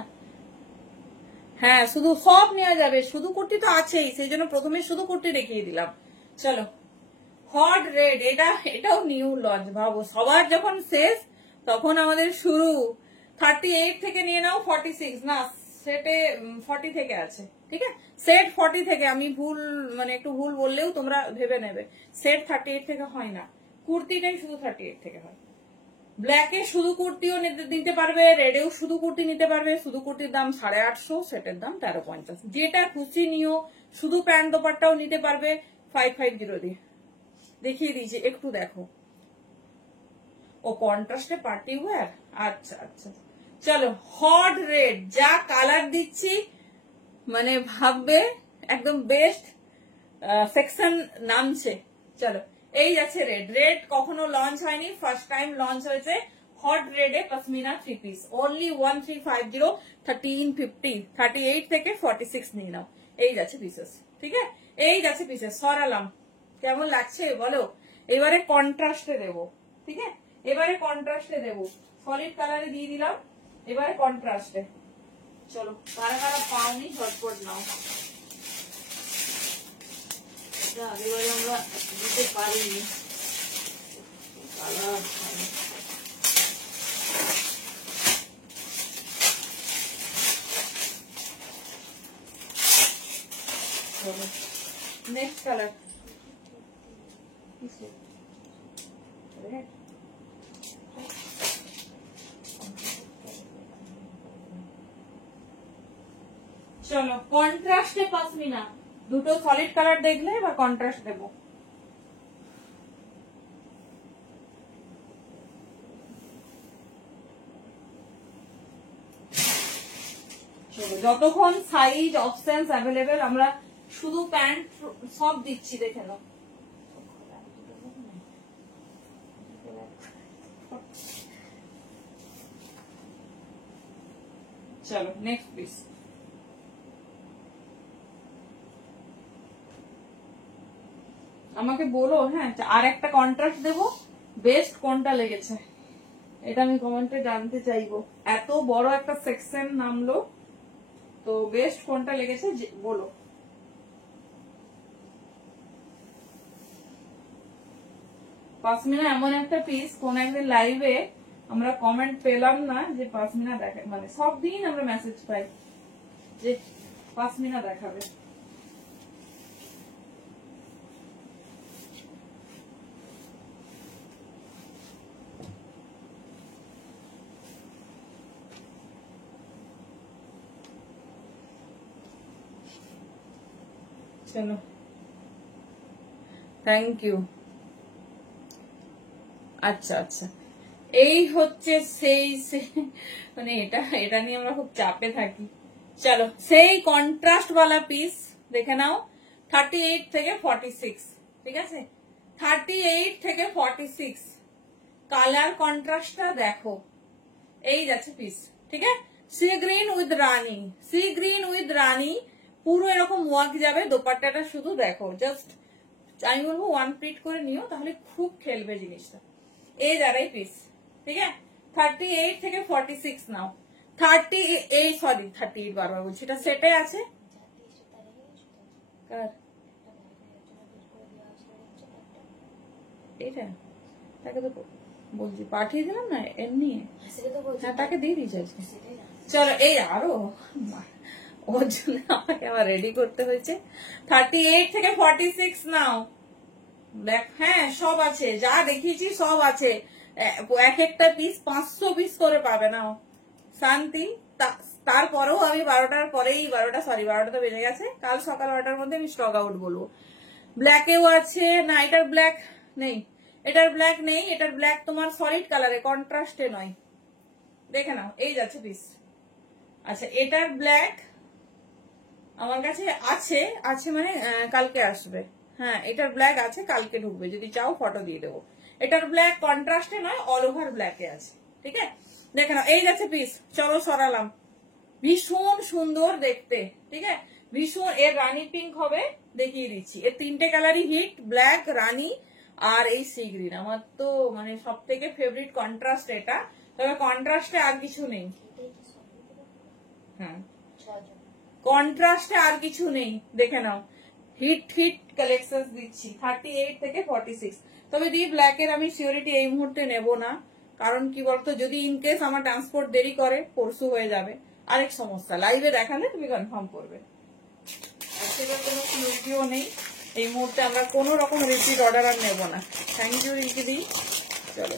হ্যাঁ শুধু সব নেওয়া যাবে, শুধু কুর্তি তো আছেই, সেই জন্য প্রথমে শুধু কুর্তি দেখিয়ে দিলাম। চলো হট রেড, এটাও নিউ লঞ্চ। ভাবো সবার যখন শেষ তখন আমাদের শুরু। 38 থেকে নিয়ে নাও, 46 না, সেটে 40 থেকে আছে, ঠিক আছে। সেট 40 থেকে, আমি একটু ভুল বললেও তোমরা ভেবে নেবে। সেট 38 থেকে হয় না, কুর্তিটাই শুধু 38 থেকে হয়। ব্ল্যাকে শুধু কুর্তিও নিতে পারবে, রেডেও শুধু কুর্তি নিতে পারবে। শুধু কুর্তির দাম 850, সেটের দাম 1350। যেটা খুশি নিও। শুধু প্যান্ট দোপাট্টাও নিতে পারবে 550 দিয়ে। দেখিয়ে দিয়েছি, একটু দেখো। ও কন্ট্রাস্টে পার্টি ওয়্যার, আচ্ছা আচ্ছা। চলো হট রেড, যা কালার দিচ্ছি মানে ভাববে একদম বেস্ট সেকশন নামছে। চলো এই যাচ্ছে রেড। রেড কখনো লঞ্চ হয়নি, ফার্স্ট টাইম লঞ্চ হয়েছে। হট রেডে পশমিনা 3 পিস, অনলি 1350, 1350, 38 থেকে 46 নিয়ে নাও। এই যাচ্ছে পিসেস, ঠিক আছে। এই যাচ্ছে পিসেস, সরালাম। কেমন লাগছে বলো। এবারে কন্ট্রাস্টে দেবো, ঠিক আছে। এবারে কন্ট্রাস্টে দেবো, সলিড কালারে দিয়ে দিলাম, এবারে কন্ট্রাস্টে। চলো কারা কারা পাওনি ঝটপট নাও। আগেবারে আমরা দিতে পারিনি কালার। নেক্সট কালার চলো কন্ট্রাস্টে পশমিনা, দুটো সলিড কালার দেখলে এবার কন্ট্রাস্ট দেবো। যতক্ষণ সাইজ অপশনস অ্যাভেলেবেল, আমরা শুধু প্যান্ট সব দিচ্ছি, দেখে নাও। চলো নেক্সট পিস। আমাকে বলো, হ্যাঁ আর একটা কন্ট্রাস্ট দেবো, বেস্ট কোনটা লেগেছে এটা আমি কমেন্টে জানতে চাইবো। এত বড় একটা সেকশন নামলো, তো বেস্ট কোনটা লেগেছে বলো। পাশমিনা এমন একটা পিস, কোন একদিন লাইভে আমরা কমেন্ট পেলাম না যে পাশমিনা দেখে, মানে সব দিন আমরা মেসেজ পাই যে পাশমিনা দেখাবে। চলো থ্যাংক ইউ। আচ্ছা আচ্ছা, এই হচ্ছে সেই মানে এটা নিয়ে আমরা খুব চাপে থাকি। চলো সেই কন্ট্রাস্ট वाला পিস দেখে নাও, 38 থেকে 46, ঠিক আছে 38 থেকে 46, কালার কন্ট্রাস্টটা দেখো। এই যাচ্ছে পিস, ঠিক আছে sea green with rani, sea green with rani, পুরো এরকম ওয়ার্ক যাবে। দোপাট্টাটা শুধু দেখো, জাস্ট আমি বলবো ওয়ান প্রিট করে নিও, তাহলে খুব খেলবে জিনিসটা। এই যারাই পিস, ঠিক আছে 38 থেকে 46 নাও। 38 সরি 38 বারবার বলছি, এটা সেটে আছে। এইটা তাকে তো বলছি পাঠিয়ে দিলাম না এমনি, হ্যাঁ তাকে দিয়ে দিয়েছি আজকে। চলো এই আরো ওর জন্য আমাকে আবার রেডি করতে হয়েছে। 38 থেকে 46 নাও। দেখ হ্যাঁ সব আছে, যা দেখিয়েছি সব আছে। এক একটা পিস 500 পিস করে পাবে না শান্তি। তারপরেও আমি 12টার পরেই 12টা তো বেজে গেছে, কাল সকাল 12টার মধ্যে আমি স্টক আউট বলবো। ব্ল্যাকেও আছে না, এটার ব্ল্যাক নেই, এটার ব্ল্যাক নেই, এটার ব্ল্যাক তোমার সলিড কালারে কন্ট্রাস্টে নয়, দেখে নাও। এই যাচ্ছে পিস। আচ্ছা এটার ব্ল্যাক আমার কাছে আছে, আছে মানে কালকে আসবে। হ্যাঁ এটার ব্ল্যাক আছে, কালকে ঢুকবে, যদি চাও ফটো দিয়ে দেবো। এটার ব্ল্যাক কন্ট্রাস্টে নয়, অল ওভার ব্ল্যাকে আছে, ঠিক আছে দেখে নাও। এই যাচ্ছে পিস, চলো সরালাম। ভীষণ সুন্দর দেখতে, ঠিক আছে ভীষণ। এর রানী পিঙ্ক হবে, দেখিয়ে দিচ্ছি। এর তিনটে কালারই হিট, ব্ল্যাক, রানী আর এই সি গ্রিন। আমার তো মানে সব থেকে ফেভারিট কন্ট্রাস্ট এটা, তবে কন্ট্রাস্টে আর কিছু নেই। হ্যাঁ কন্ট্রাস্টে আর কিছু নেই, দেখে নাও। হিট হিট কালেকশন দিচ্ছি 38 থেকে 46। তবে দি ব্ল্যাকের আমি সিওরিটি এই মুহূর্তে নেব না, কারণ কি বলতো যদি ইনকেস আমার ট্রান্সপোর্ট দেরি করে পরশু হয়ে যাবে, আরেক সমস্যা। লাইভে দেখালে তুমি কনফার্ম করবে। সেটার কোনো সিওরিটিও নেই এই মুহূর্তে, আমরা কোনো রকম রিপিট অর্ডার আর নেব না। থ্যাংক ইউ রিঙ্কি দি। চলো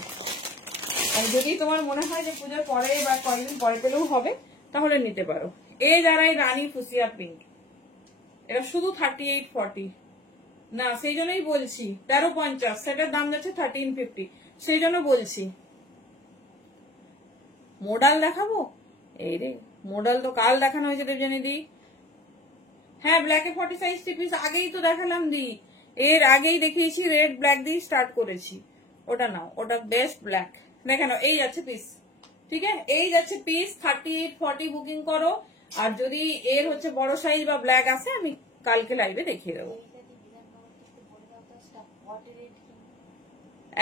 যদি তোমার মনে হয় যে পুজোর পরে বা কয়েকদিন পরে পেলেও হবে, তাহলে নিতে পারো। এই যারাই রানী ফুসিয়া পিঙ্ক, এটা শুধু 38-40 না, সেই জন্যই বলছি 1350, সেটার দাম যাচ্ছে 1350, সেই জন্য বলছি। মোডাল দেখাবো, এই রে মোডাল তো কাল দেখানো হয়েছে দেবজানি দি। হ্যাঁ ব্ল্যাকে 40 সাইজ পিস আগেই তো দেখালাম দি, এর আগেই দেখিয়েছি, রেড ব্ল্যাক দিয়ে স্টার্ট করেছি। ওটা নাও, ওটা বেস্ট ব্ল্যাক, দেখে নাও। এই যাচ্ছে পিস, ঠিক আছে এই যাচ্ছে পিস। 38-40 বুকিং করো, আর যদি এর হচ্ছে বড় সাইজ বা ব্ল্যাক আছে আমি কালকে লাইভে দেখিয়ে দেবো।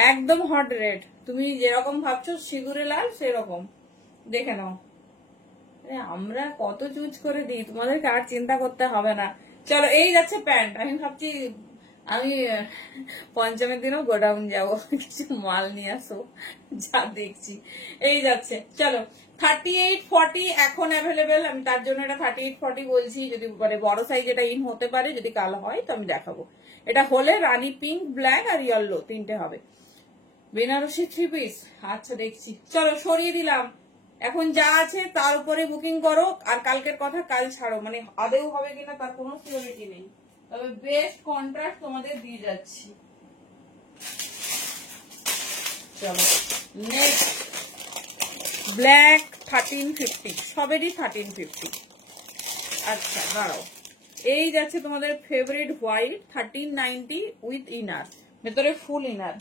একদম হট রেড, তুমি যেরকম ভাবছো সিঁদুরে লাল সেরকম, দেখে নাও। আমরা কত চুজ করে দিই, তোমাদেরকে আর চিন্তা করতে হবে না। চলো এই যাচ্ছে প্যান্ট। আমি ভাবছি আমি পঞ্চমের দিনও গোডাউন যাবো, কিছু মাল নিয়ে আসো, যা দেখছি। এই যাচ্ছে, চলো 38-40 এখন অ্যাভেলেবেল, আমি তার জন্য এটা 38-40 বলছি। যদি মানে বড় সাইজ এটা ইন হতে পারে, যদি কাল হয় তো আমি দেখাবো। এটা হলে রানী পিঙ্ক, ব্ল্যাক আর ইয়েলো তিনটে হবে। বেনারসি 3 পিস, আচ্ছা দেখছি। চলো সরিয়ে দিলাম, এখন যা আছে তার উপরে বুকিং করো, আর কালকের কথা কাল ছাড়ো, মানে আদেও হবে কিনা তার কোনো সিওরিটি নেই, তবে বেস্ট কন্ট্রাস্ট তোমাদের দিয়ে যাচ্ছি। চলো নেক্সট ব্ল্যাক 1350, সবেরই 1350। আচ্ছা দাঁড়াও, এই যাচ্ছে তোমাদের ফেভারিট হোয়াইট 1390 উইথ ইনার, ভেতরে ফুল ইনার,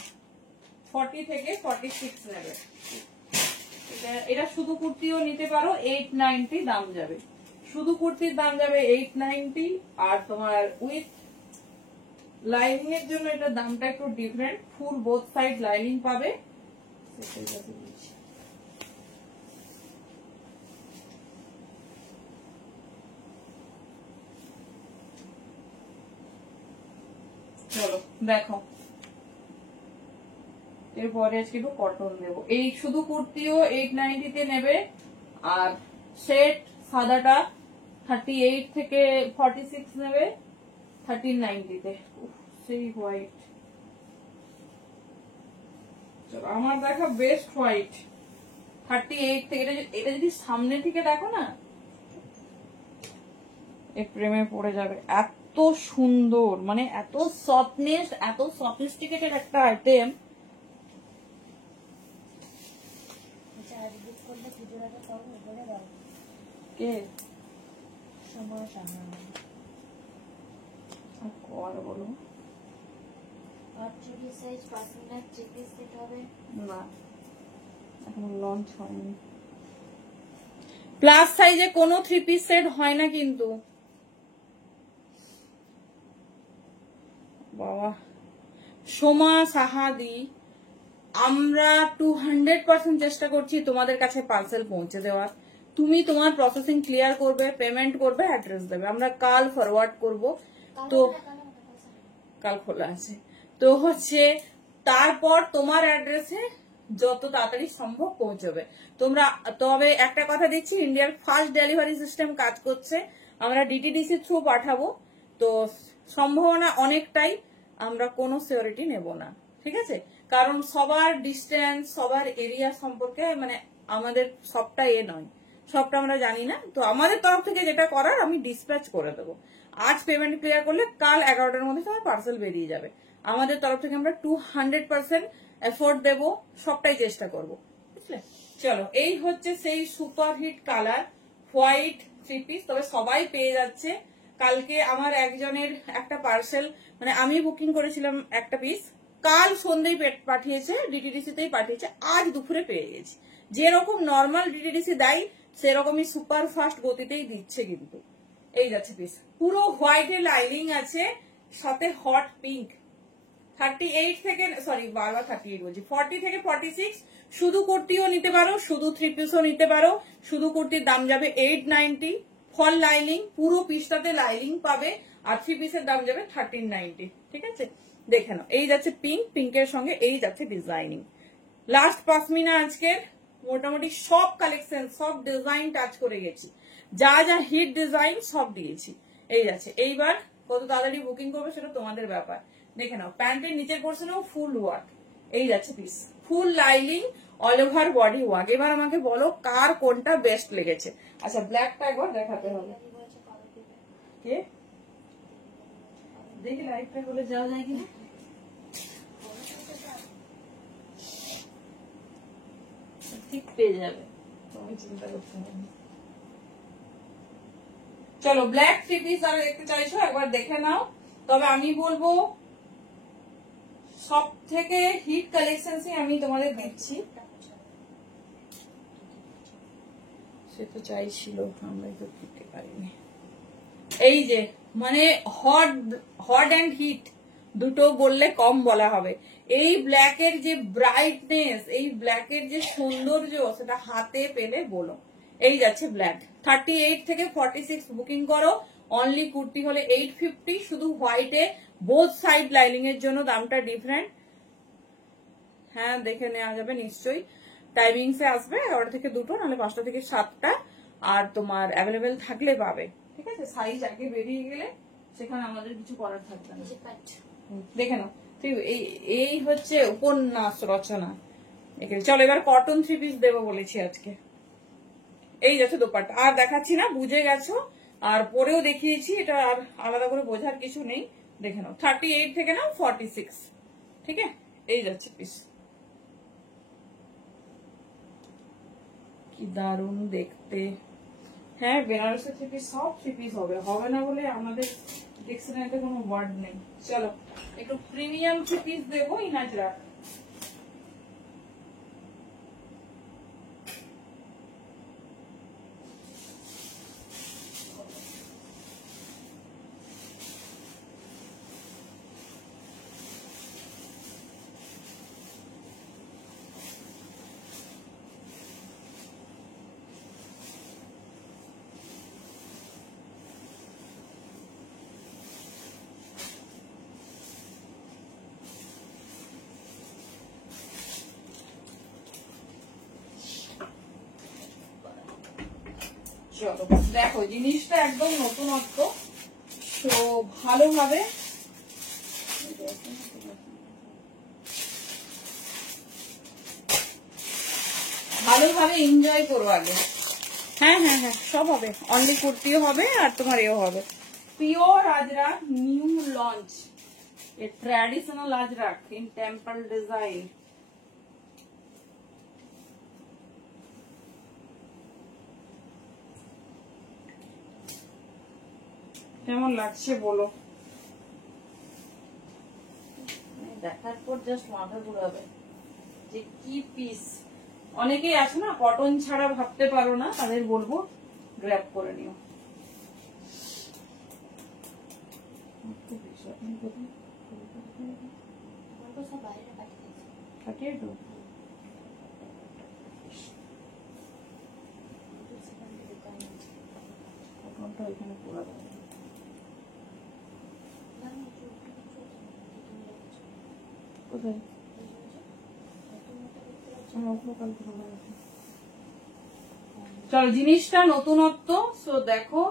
40 থেকে 46 নেবে। এটা শুধু কুর্তিও নিতে পারো, 890 দাম যাবে, শুধু কুর্তির দাম যাবে 890, আর তোমার উইথ লাইনিং এর জন্য এটা দামটা একটু ডিফারেন্ট, ফুল বোথ সাইড লাইনিং পাবে। চলো দেখো, এরপরে আজকে একটু কটন দেবো। এই শুধু কুর্তিও 890 তে নেবে, আর সেট সাদাটা 38 থেকে 46 নেবে 1390 তে। সেই হোয়াইট, চলো আমার দেখা বেস্ট হোয়াইট 38 থেকে। এটা যদি সামনে থেকে দেখো না, এ প্রেমে পড়ে যাবে, এত সুন্দর, মানে এত সফটনেস, এত সফিস্টিকেটেড একটা আইটেম। আজ বুক করলে পুজোর আগে পাবো, বলে দাও। কে সময় সামনে কর বলো আর চুড়ি size personal three piece set হবে না, এখন লঞ্চ হয়নি। প্লাস সাইজে কোনো 3 পিস সেট হয় না কিন্তু বাবা। সোমা সাহাদি, আমরা 200% চেষ্টা করছি তোমাদের কাছে পার্সেল পৌঁছে দেওয়ার। তুমি তোমার প্রসেসিং ক্লিয়ার করবে, পেমেন্ট করবে, অ্যাড্রেস দেবে, আমরা কাল ফরওয়ার্ড করব। তো কাল খোলা আছে, তো হচ্ছে তারপর তোমার অ্যাড্রেসে যত তাড়াতাড়ি সম্ভব পৌঁছবে তোমরা। তবে একটা কথা দিচ্ছি, ইন্ডিয়ার ফার্স্ট ডেলিভারি সিস্টেম কাজ করছে, আমরা ডিটিডিসি থ্রু পাঠাবো, তো সম্ভাবনা অনেকটাই, আমরা কোনো সিওরিটি নেব না, ঠিক আছে? কারণ সবার ডিস্টেন্স, সবার এরিয়া সম্পর্কে মানে আমাদের সবটা নয়, সবটা আমরা জানি না। তো আমাদের তরফ থেকে যেটা করার আমি ডিসপ্যাচ করে দেবো। আজ পেমেন্ট ক্লিয়ার করলে কাল 11টার মধ্যে তোমার পার্সেল বেরিয়ে যাবে। আমাদের তরফ থেকে আমরা 200% এফোর্ট দেবো, সবটাই চেষ্টা করবো, বুঝলে? চলো, এই হচ্ছে সেই সুপারহিট কালার হোয়াইট 3 পিস, তবে সবাই পেয়ে যাচ্ছে। কালকে আমার একজনের একটা পার্সেল, মানে আমি বুকিং করেছিলাম একটা পিস, কাল সন্ধ্যেই পাঠিয়েছে, ডিটিডিসি তেই পাঠিয়েছে, আজ দুপুরে পেয়ে গেছি। যেরকম নর্মাল ডিটিডিসি দেয় সেরকমই সুপার ফাস্ট গতিতেই দিচ্ছে কিন্তু। এই যাচ্ছে পিস, পুরো হোয়াইটে লাইনিং আছে, সাথে হট পিঙ্ক। 38 থেকে, সরি বারবার 38 বলছি, 40 থেকে 46। শুধু কুর্তিও নিতে পারো, শুধু 3 পিসও নিতে পারো। শুধু কুর্তির দাম যাবে 890, ফল লাইনিং, পুরো পিসটাতে লাইনিং পাবে, আর 3 পিসের দাম যাবে 1390, ঠিক আছে? দেখে নাও, এই যাচ্ছে পিঙ্ক, পিঙ্কের সঙ্গে এই যাচ্ছে ডিজাইনিং। লাস্ট পাসমিনা আজকের মোটামুটি সব কালেকশন, সব ডিজাইন টাচ করে গেছি, যা যা হিট ডিজাইন সব দিয়েছি। এই যাচ্ছে, এইবার কত তাড়াতাড়ি বুকিং করবে সেটা তোমাদের ব্যাপার। দেখে নাও, প্যান্টের নিচের পোর্শনেও ফুল ওয়ার্ক, এই যাচ্ছে piece, full lining, all over body work. এবার আমাকে বলো কার কোনটা বেস্ট লেগেছে। আচ্ছা ব্ল্যাকটা একবার দেখাতে হবে। কে দেখি লাইটটা বলে যাওয়া যায় কিনা। ঠিক পেয়ে যাবে, তুমি চিন্তা করতে হবে। চলো, ব্ল্যাক 3 পিস যারা দেখতে চাইছো একবার দেখে নাও। তবে আমি বলবো সব থেকে হিট কালেকশন আমি তোমাদের দিচ্ছি। সে তো চাইছিল, আমরাই তো দিতে পারিনি। এই যে মানে হট অ্যান্ড হিট দুটো বললে কম বলা হবে। এই ব্ল্যাকের যে ব্রাইটনেস, এই ব্ল্যাকের যে সৌন্দর্য, সেটা হাতে পেলে বলো। এই যাচ্ছে ব্ল্যাক, 38 থেকে 46 বুকিং করো। অনলি কুর্তি হলে 850, শুধু হোয়াইটে বোথ সাইড লাইনিং এর জন্য দামটা ডিফারেন্ট। হ্যাঁ দেখে নেওয়া যাবে নিশ্চয়ই। টাইমিংসে আসবে 11টা থেকে 2টো, নাহলে 5টা থেকে 7টা, আর তোমার অ্যাভেলেবেল থাকলে পাবে, ঠিক আছে? সাইজ আগে বেরিয়ে গেলে সেখানে আমাদের কিছু করার থাকবে না। দেখে নাও, এই হচ্ছে উপন্যাস রচনা। চলো এবার কটন 3 পিস দেবো বলেছি আজকে। এই যাচ্ছে দোপাট্টা, আর দেখাচ্ছি না, বুঝে গেছো, আর পরেও দেখিয়েছি, এটা আর আলাদা করে বোঝার কিছু নেই। দেখে নাও 38 থেকে নাও 46, ঠিক আছে? এই যাচ্ছে পিস, কি দারুণ দেখতে। হ্যাঁ, বেনারসের থ্রি পিস সব থ্রি পিস হবে, হবে না বলে আমাদের ডিকশনারিতে কোনো ওয়ার্ড নেই। চলো একটু প্রিমিয়াম থ্রি পিস দেবো ইনাজরা। চলো দেখো, জিনিসটা একদম নতুনত্ব, তো ভালোভাবে এনজয় করো আগে। হ্যাঁ হ্যাঁ হ্যাঁ, সব হবে, অনলি কুর্তিও হবে আর তোমার এও হবে। Pure Ajrak new launch, A traditional Ajrak in temple design. কেমন লাগছে বলো? দেখার পর জাস্ট মাথা ঘুরাবে যে কি পিস। অনেকেই আছে না কটন ছাড়া ভাবতে পারো না, তাদের বলবো গ্র্যাব করে নিও। এখানে পুরো কোথায় চলো, জিনিসটা নতুনত্ব, সো দেখো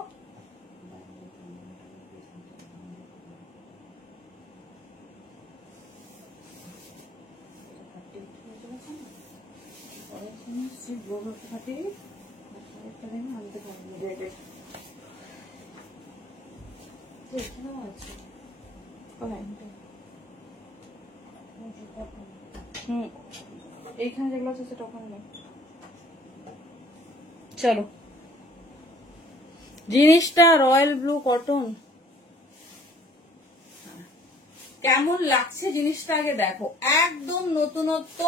এইখানে যেগুলো আছে সেটা ওখানে নেই। চলো, জিনিসটা রয়্যাল ব্লু কটন, কেমন লাগছে জিনিসটা আগে দেখো। একদম নতুনত্ব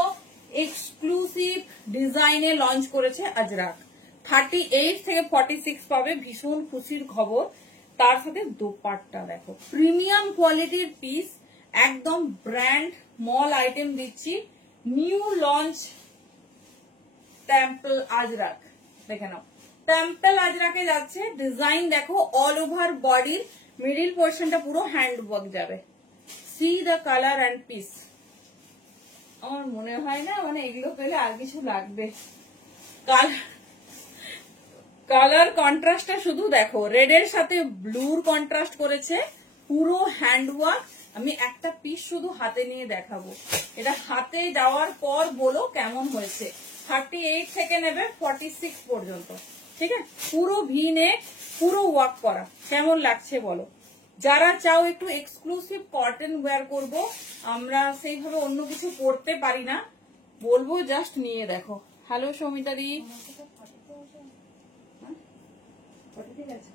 এক্সক্লুসিভ ডিজাইনে লঞ্চ করেছে আজরাক। 38 থেকে 46 পাবে, ভীষণ খুশির খবর। তার সাথে দোপাট্টা দেখো, প্রিমিয়াম কোয়ালিটির পিস, একদম ব্র্যান্ড মল আইটেম দিচ্ছি। নিউ লঞ্চ টেম্পল আজরাক, দেখে নাও টেম্পল আজরাকে যাচ্ছে। ডিজাইন দেখো, অল ওভার বডির মিডিল পোর্শনটা পুরো হ্যান্ড ওয়ার্ক যাবে। C the colour and piece. আমার মনে হয় না মানে এগুলো পেলে আর কিছু লাগবে। কালার কন্ট্রাস্টটা শুধু দেখো, রেড এর সাথে ব্লুর কন্ট্রাস্ট করেছে, পুরো হ্যান্ড ওয়ার্ক। আমি একটা পিস শুধু হাতে নিয়ে দেখাবো, এটা হাতে যাওয়ার পর বলো কেমন হয়েছে। 38 থেকে নেবে 46 পর্যন্ত, ঠিক আছে? পুরো ভি নেক, পুরো ওয়ার্ক করা, কেমন লাগছে বলো? যারা চাও একটু এক্সক্লুসিভ কটন ওয়্যার করবো, আমরা সেইভাবে অন্য কিছু করতে পারি না, বলবো জাস্ট নিয়ে দেখো। হ্যালো সৌমিতা দি, ঠিক আছে?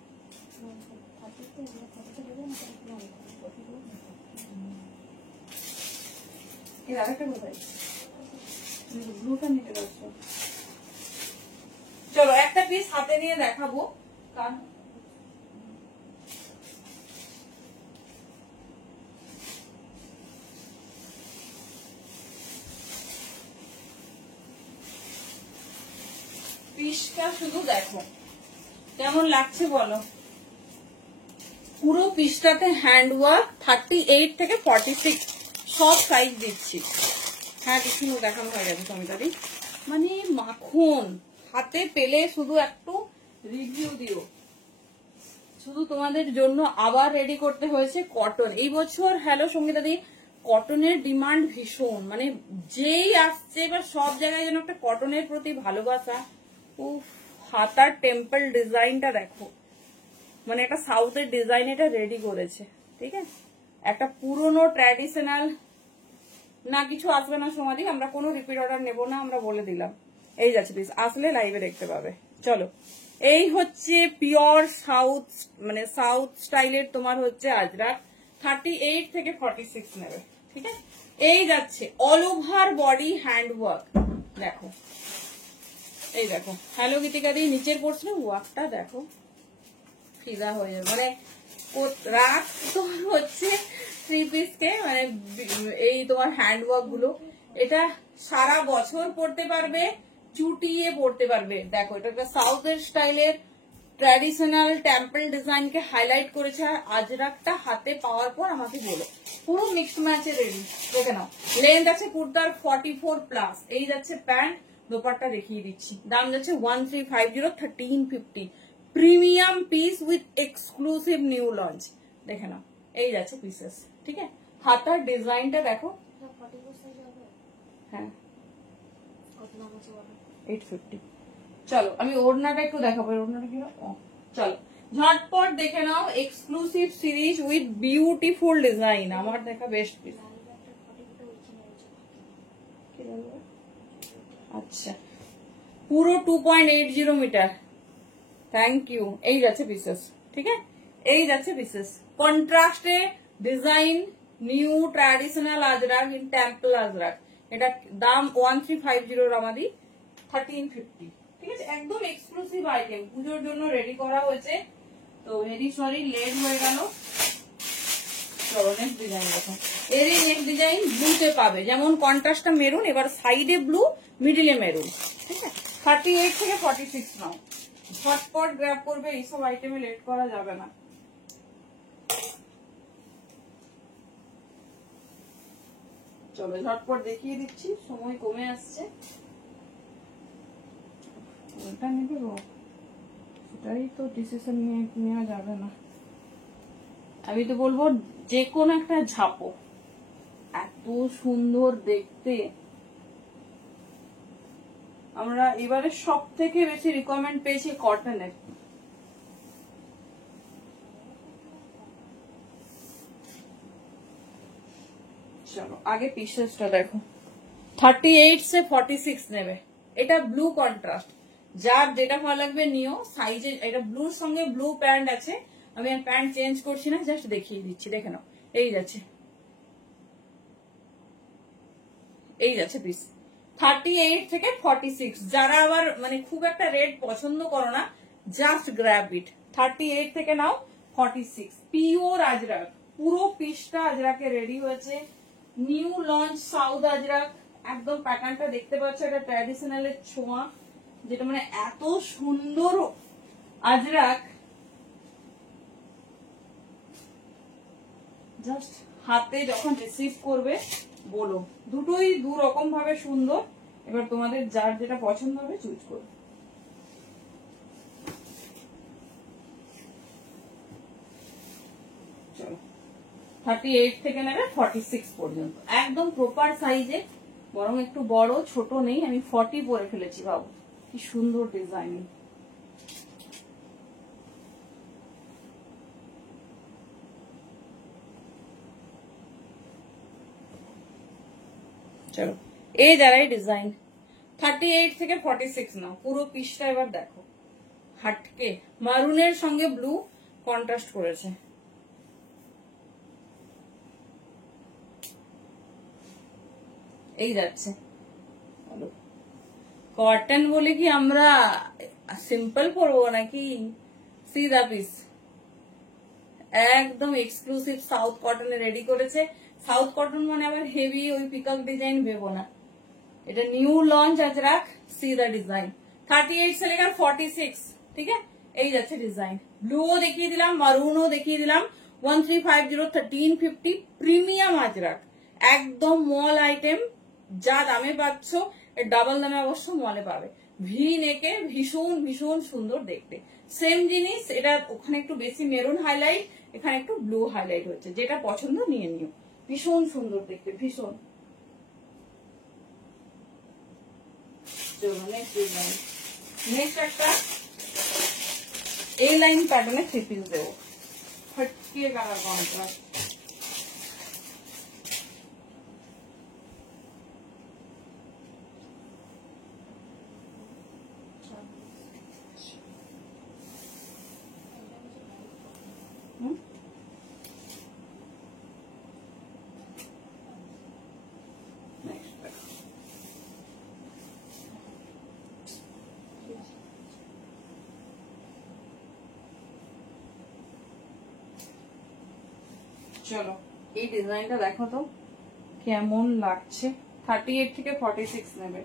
চলো একটা পিস হাতে নিয়ে দেখাবো, কারণ পিসটা শুধু দেখো কেমন লাগছে বলো। পুরো পিসটাতে হ্যান্ড ওয়ার্ক, 38 থেকে 46 সব সাইজ দিচ্ছি। হ্যাঁ টিফিন দেখানো হয়ে গেছে সমিতাদি, মানে মাখন। হাতে পেলে শুধু একটু রিভিউ দিও, শুধু তোমাদের জন্য আবার রেডি করতে হয়েছে কটন। এই বছর হ্যালো সঙ্গীতাদি কটনের ডিমান্ড ভীষণ, মানে যেই আসছে বা সব জায়গায় যেন একটা কটনের প্রতি ভালোবাসা। উফ, হাতার টেম্পল ডিজাইনটা দেখো, মানে একটা সাউথের ডিজাইন এটা রেডি করেছে, ঠিক আছে। একটা পুরনো ট্র্যাডিশনাল না কিছু আসবে না সমাধি, আমরা কোনো রিপিট অর্ডার নেবো না, আমরা বলে দিলাম। এই যাচ্ছে প্লিজ, আসলে লাইভে দেখতে পাবে। চলো, এই হচ্ছে পিওর সাউথ, মানে সাউথ স্টাইলের তোমার হচ্ছে আজরাক, 38 থেকে 46 নেবে, ঠিক আছে। এই যাচ্ছে all over body hand work, দেখো এই দেখো, হ্যালো গীতিকা দি নিচের পোর্শনে ওয়ার্কটা দেখো, ফিদা হয়ে যাবে, মানে রাত তোমার হচ্ছে 3 পিসকে, মানে এই তোমার হ্যান্ড ওয়ার্ক গুলো, এটা সারা বছর পড়তে পারবে, চুটিয়ে পড়তে পারবে। দেখো এটা একটা সাউথের স্টাইলের ট্র্যাডিশনাল টেম্পল ডিজাইনকে হাইলাইট করেছে, আর আজরাকটা হাতে পাওয়ার পর আমাকে বলো, পুরো মিক্সড ম্যাচে রেডি। দেখে নাও, লেন্থ আছে কুর্তার 44+, এই যাচ্ছে প্যান্ট, দোপাট্টা দেখিয়ে দিচ্ছি, দাম যাচ্ছে 1350, 1350, premium piece with exclusive new launch. দেখে নাও, এই যাচ্ছে পিসেস, ঠিক আছে। হাতার ডিজাইনটা দেখো, 44 সাইজ হবে। হ্যাঁ কত দাম আছে বলো? 850। চলো আমি ওড়নাটা একটু দেখাবো, ওড়নাটা কি, চলো ঝটপট দেখে নাও, exclusive series with beautiful design, আমার দেখা বেস্ট পিস। আচ্ছা, পুরো 2.80 মিটার, থ্যাংক ইউ। এই যাচ্ছে পিসেস, ঠিক আছে, এই যাচ্ছে পিসেস, কন্ট্রাস্টে design, new traditional Ajrak in temple Ajrak. এটা দাম 1350 রামাদি, 1350, ঠিক আছে। একদম এক্সক্লুসিভ আইটেম, পুজোর জন্য রেডি করা হয়েছে, তো ভেরি সরি লেট হয়ে গেল। চলো নেক্সট ডিজাইন দেখো, এরই নেক্সট ডিজাইন ব্লুতে পাবে, যেমন কন্ট্রাস্টটা মেরুন, এবার সাইডে ব্লু, মিডিলে মেরুন, ঠিক আছে। 38 থেকে 46 নাও, ঝটপট গ্র্যাব করবে, এইসব আইটেমে লেট করা যাবে না। চলো ঝটপট দেখিয়ে দিচ্ছি, সময় কমে আসছে। ওটা নেবে গো, সেটাই তো ডিসিশন নেওয়া যাবে না। আমি তো বলবো যে কোনো একটা ঝাপো, এত সুন্দর দেখতে। আমরা এবারে সব থেকে বেশি রিকমেন্ড পেয়েছি কটনের। চলো আগে পিসেসটা দেখো, 38 से 46 নেবে, এটা ব্লু কন্ট্রাস্ট, যার যেটা ভালো লাগবে নিও। সাইজে এটা ব্লুর সঙ্গে ব্লু প্যান্ট আছে, আমি আর প্যান্ট চেঞ্জ করছি না, জাস্ট দেখিয়ে দিচ্ছি, দেখে নাও। এই যাচ্ছে, এই যাচ্ছে পিস 38 থেকে 46। যারা আবার মানে খুব একটা রেট পছন্দ করো না, জাস্ট গ্র্যাব ইট, 38 থেকে নাও 46। পিওর আজরাক, পুরো পিসটা আজরাকে রেডি হয়েছে, নিউ লঞ্চ সাউথ আজরাক। একদম প্যাটার্নটা দেখতে পাচ্ছ, এটা ট্র্যাডিশনালের ছোঁয়া, যেটা মানে এত সুন্দর আজরাক, জাস্ট হাতে যখন রিসিভ করবে বলো, দুটোই দু রকম ভাবে সুন্দর। এবার তোমাদের যার যেটা পছন্দ হবে চুজ করো। চলো 38 থেকে নেবে 46 পর্যন্ত, একদম প্রপার সাইজে, বরং একটু বড় ছোট নেই, আমি 40 পরে ফেলেছি, ভাবো কি সুন্দর ডিজাইন। চলো এই যারাই ডিজাইন 38 থেকে 46 নাও, পুরো পিসটা এবার দেখো, হাটকে মারুনের সঙ্গে ব্লু কন্ট্রাস্ট করেছে। এই যাচ্ছে, কটন বলে কি আমরা সিম্পল পরবো নাকি? সিধা পিস, একদম এক্সক্লুসিভ সাউথ কটনে রেডি করেছে। সাউথ কটন মানে আবার হেভি ওই পিকক ডিজাইন ভেবো না, এটা নিউ লঞ্চ আজরাক, সিধা ডিজাইন। 38 से लेकर 46, ঠিক আছে। এই যাচ্ছে ডিজাইন, ব্লুও দেখিয়ে দিলাম, মারুনও দেখিয়ে দিলাম। 1350, 1350, প্রিমিয়াম আজরাক, একদম মল আইটেম। যা দামে পাচ্ছ এর ডাবল দামে অবশ্য মলে পাবে। ভি নেকে ভীষণ ভীষণ সুন্দর দেখতে, সেম জিনিস, এটা ওখানে একটু বেশি মেরুন হাইলাইট, এখানে একটু ব্লু হাইলাইট হচ্ছে, যেটা পছন্দ নিয়ে নিও, ভীষণ সুন্দর দেখতে, ভীষণ। নেক্সট ডিজাইন, নেক্সট একটা এই লাইন প্যাটার্নে 3 পিস দেবো, ফটকিয়ে কালার কন্ট্রাস্ট। চলো এই ডিজাইনটা দেখো তো কেমন লাগছে। 38 থেকে 46 নেবে,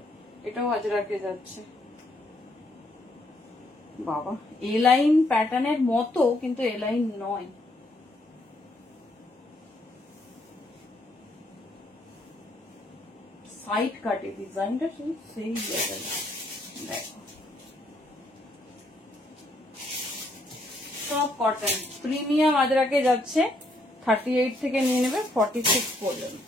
এটাও আজরাকে যাচ্ছে। বাবা এ লাইন প্যাটার্নের মতো কিন্তু এ লাইন নয়। সাইড কাটে ডিজাইনটা শুধু সেই লেভেল। দেখো সব কটন, প্রিমিয়াম আজরাকে যাচ্ছে। 38 থেকে নিয়ে নেবে 46 পর্যন্ত।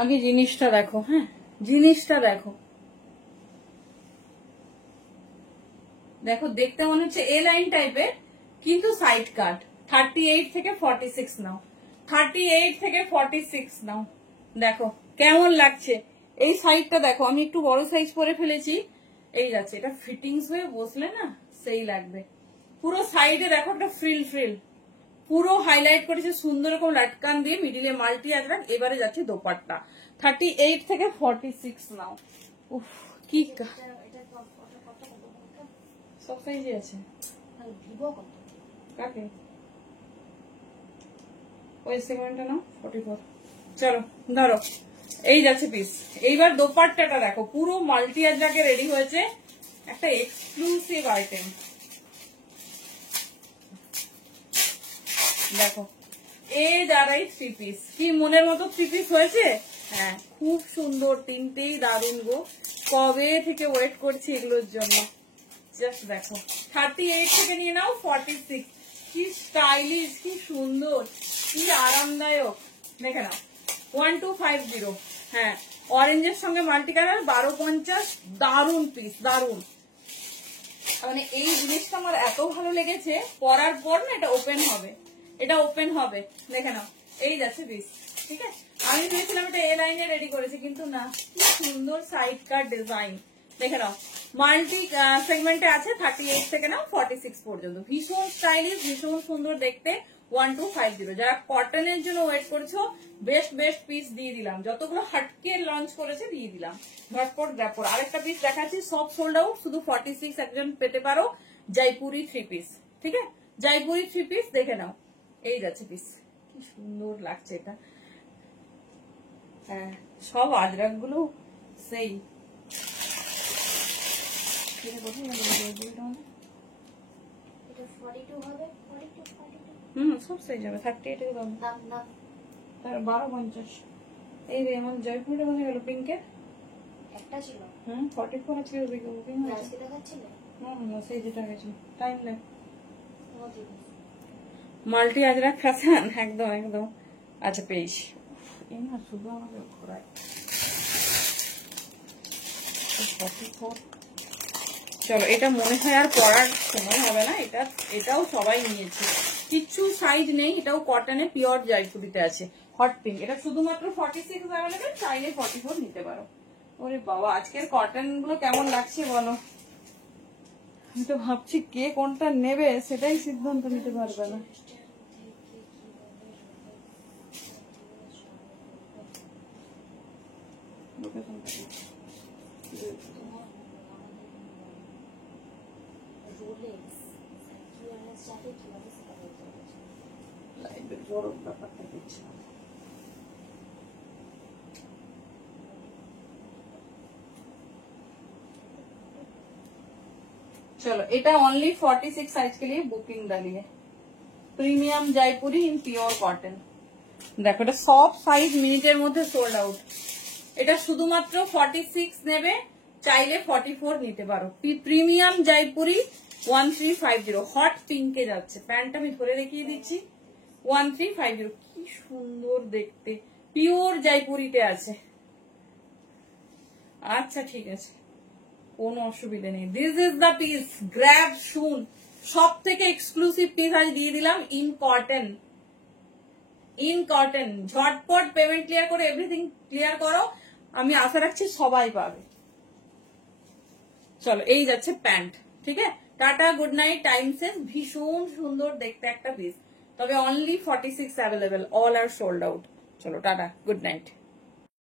আগে জিনিসটা দেখো, হ্যাঁ জিনিসটা দেখো, দেখো দেখতে মনে হচ্ছে এ লাইন টাইপের কিন্তু সাইড কাট। 38 থেকে 46 নাও, 38 থেকে 46 নাও। দেখো কেমন লাগছে এই সাইডটা, দেখো আমি একটু বড় সাইজ পরে ফেলেছি, এই যাচ্ছে। এটা ফিটিংস হয়ে বসলে না সেই লাগবে। পুরো সাইডে দেখো একটা ফ্রিল ফ্রিল পুরো হাইলাইট করেছে সুন্দর রকম লাটকান দিয়ে, মিডিলে মাল্টি আজরাক। এবারে যাচ্ছে দোপাট্টা। 38 থেকে 46 নাও। উফ কি সব সাইজে আছে। কাকে ওই সেগমেন্টটা নাও 44। চলো ধরো এই যাচ্ছে পিস। এইবার দোপাট্টাটা দেখো পুরো মাল্টি আজরাকে রেডি হয়েছে, একটা এক্সক্লুসিভ আইটেম। দেখো এই যারাই 3 পিস, কি মনের মতো 3 পিস হয়েছে? হ্যাঁ খুব সুন্দর, তিনটেই দারুণ গো। কবে থেকে ওয়েট করছি এগুলোর জন্য। জাস্ট দেখো 38 থেকে নিয়ে নাও 46। কি স্টাইলিশ, কি সুন্দর, কি আরামদায়ক। দেখে নাও 1250। হ্যাঁ অরেঞ্জের সঙ্গে মাল্টি কালার 1250। দারুণ পিস, দারুণ। মানে এই জিনিসটা আমার এত ভালো লেগেছে, পরার পর না এটা ওপেন হবে, এটা ওপেন হবে। দেখে নাও এই যাচ্ছে পিস। ঠিক আছে আমি ভেবেছিলাম এটা এ লাইনে রেডি করেছে, কিন্তু না, কি সুন্দর সাইড কাট ডিজাইন। দেখে নাও মাল্টি সেগমেন্টে আছে 38 থেকে নাও 46 পর্যন্ত। ভীষণ স্টাইলিশ, ভীষণ সুন্দর দেখতে। 1250। যারা কটনের জন্য ওয়েট করছো বেস্ট বেস্ট পিস দিয়ে দিলাম, যতগুলো হাটকে লঞ্চ করেছে দিয়ে দিলাম। ঝটপট ব্যাপর। আরেকটা পিস দেখাচ্ছি, সব সোল্ড আউট, শুধু 46 একজন পেতে পারো। জয়পুরি 3 পিস। ঠিক আছে জয়পুরি 3 পিস দেখে নাও এই যাচ্ছে পিস। কি সুন্দর লাগছে এটা। হ্যাঁ সব আজরাক গুলো সেই সব সাইজ হবে। 38 এর দাম 1250। এই রে আমার জয়পুরটা কোথায় গেল? পিঙ্কের একটা ছিল, 44 আছে বুকিং হয়েছে। না সেই যেটা গেছে টাইম লাগে। মাল্টি আজরাক খাচ্ছেন একদম একদম। আচ্ছা পেয়েছি। এই না শুধু আমাকে ঘোরায়। 44। চলো এটা মনে হয় আর পরার সময় হবে না, এটাও সবাই নিয়েছে, কিচ্ছু সাইজ নেই। এটাও কটনে পিওর জয়পুরিতে আছে, হট পিঙ্ক। এটা শুধুমাত্র 46 অ্যাভেলেবেল, চাইলে 44 নিতে পারো। ওরে বাবা আজকের কটন গুলো কেমন লাগছে বলো? আমি তো ভাবছি কে কোনটা নেবে সেটাই সিদ্ধান্ত নিতে পারবে না। ব্যাপারটা দেখছিলাম। चलो এটা ओनली 46 साइज के लिए बुकिंग डालिए। Premium Jaipuri in pure cotton. দেখো এটা সব সাইজ মিনিটের মধ্যে সোল্ড আউট। এটা শুধুমাত্র 46 নেবে, চাইলে 44 নিতে পারো। প্রিমিয়াম জয়পুরি 1350 হট পিঙ্কে যাচ্ছে। প্যান্টটা আমি ধরে দেখিয়ে দিচ্ছি, 1350 কি সুন্দর দেখতে, পিওর জয়পুরিতে আছে। আচ্ছা ঠিক আছে, কোনো অসুবিধা নেই। This is the piece, grab শুন। সব থেকে এক্সক্লুসিভ পিস আজ দিয়ে দিলাম ইন কটন। ইন কটন, ঝটপট পেমেন্ট ক্লিয়ার করে এভরিথিং ক্লিয়ার করো, আমি আশা রাখছি সবাই পাবে। চলো এই যাচ্ছে প্যান্ট, ঠিক আছে। টাটা, গুড নাইট, টাইম শেষ। ভীষণ সুন্দর দেখতে একটা পিস, তবে only 46 available, all are sold out. চলো টাটা, গুড নাইট।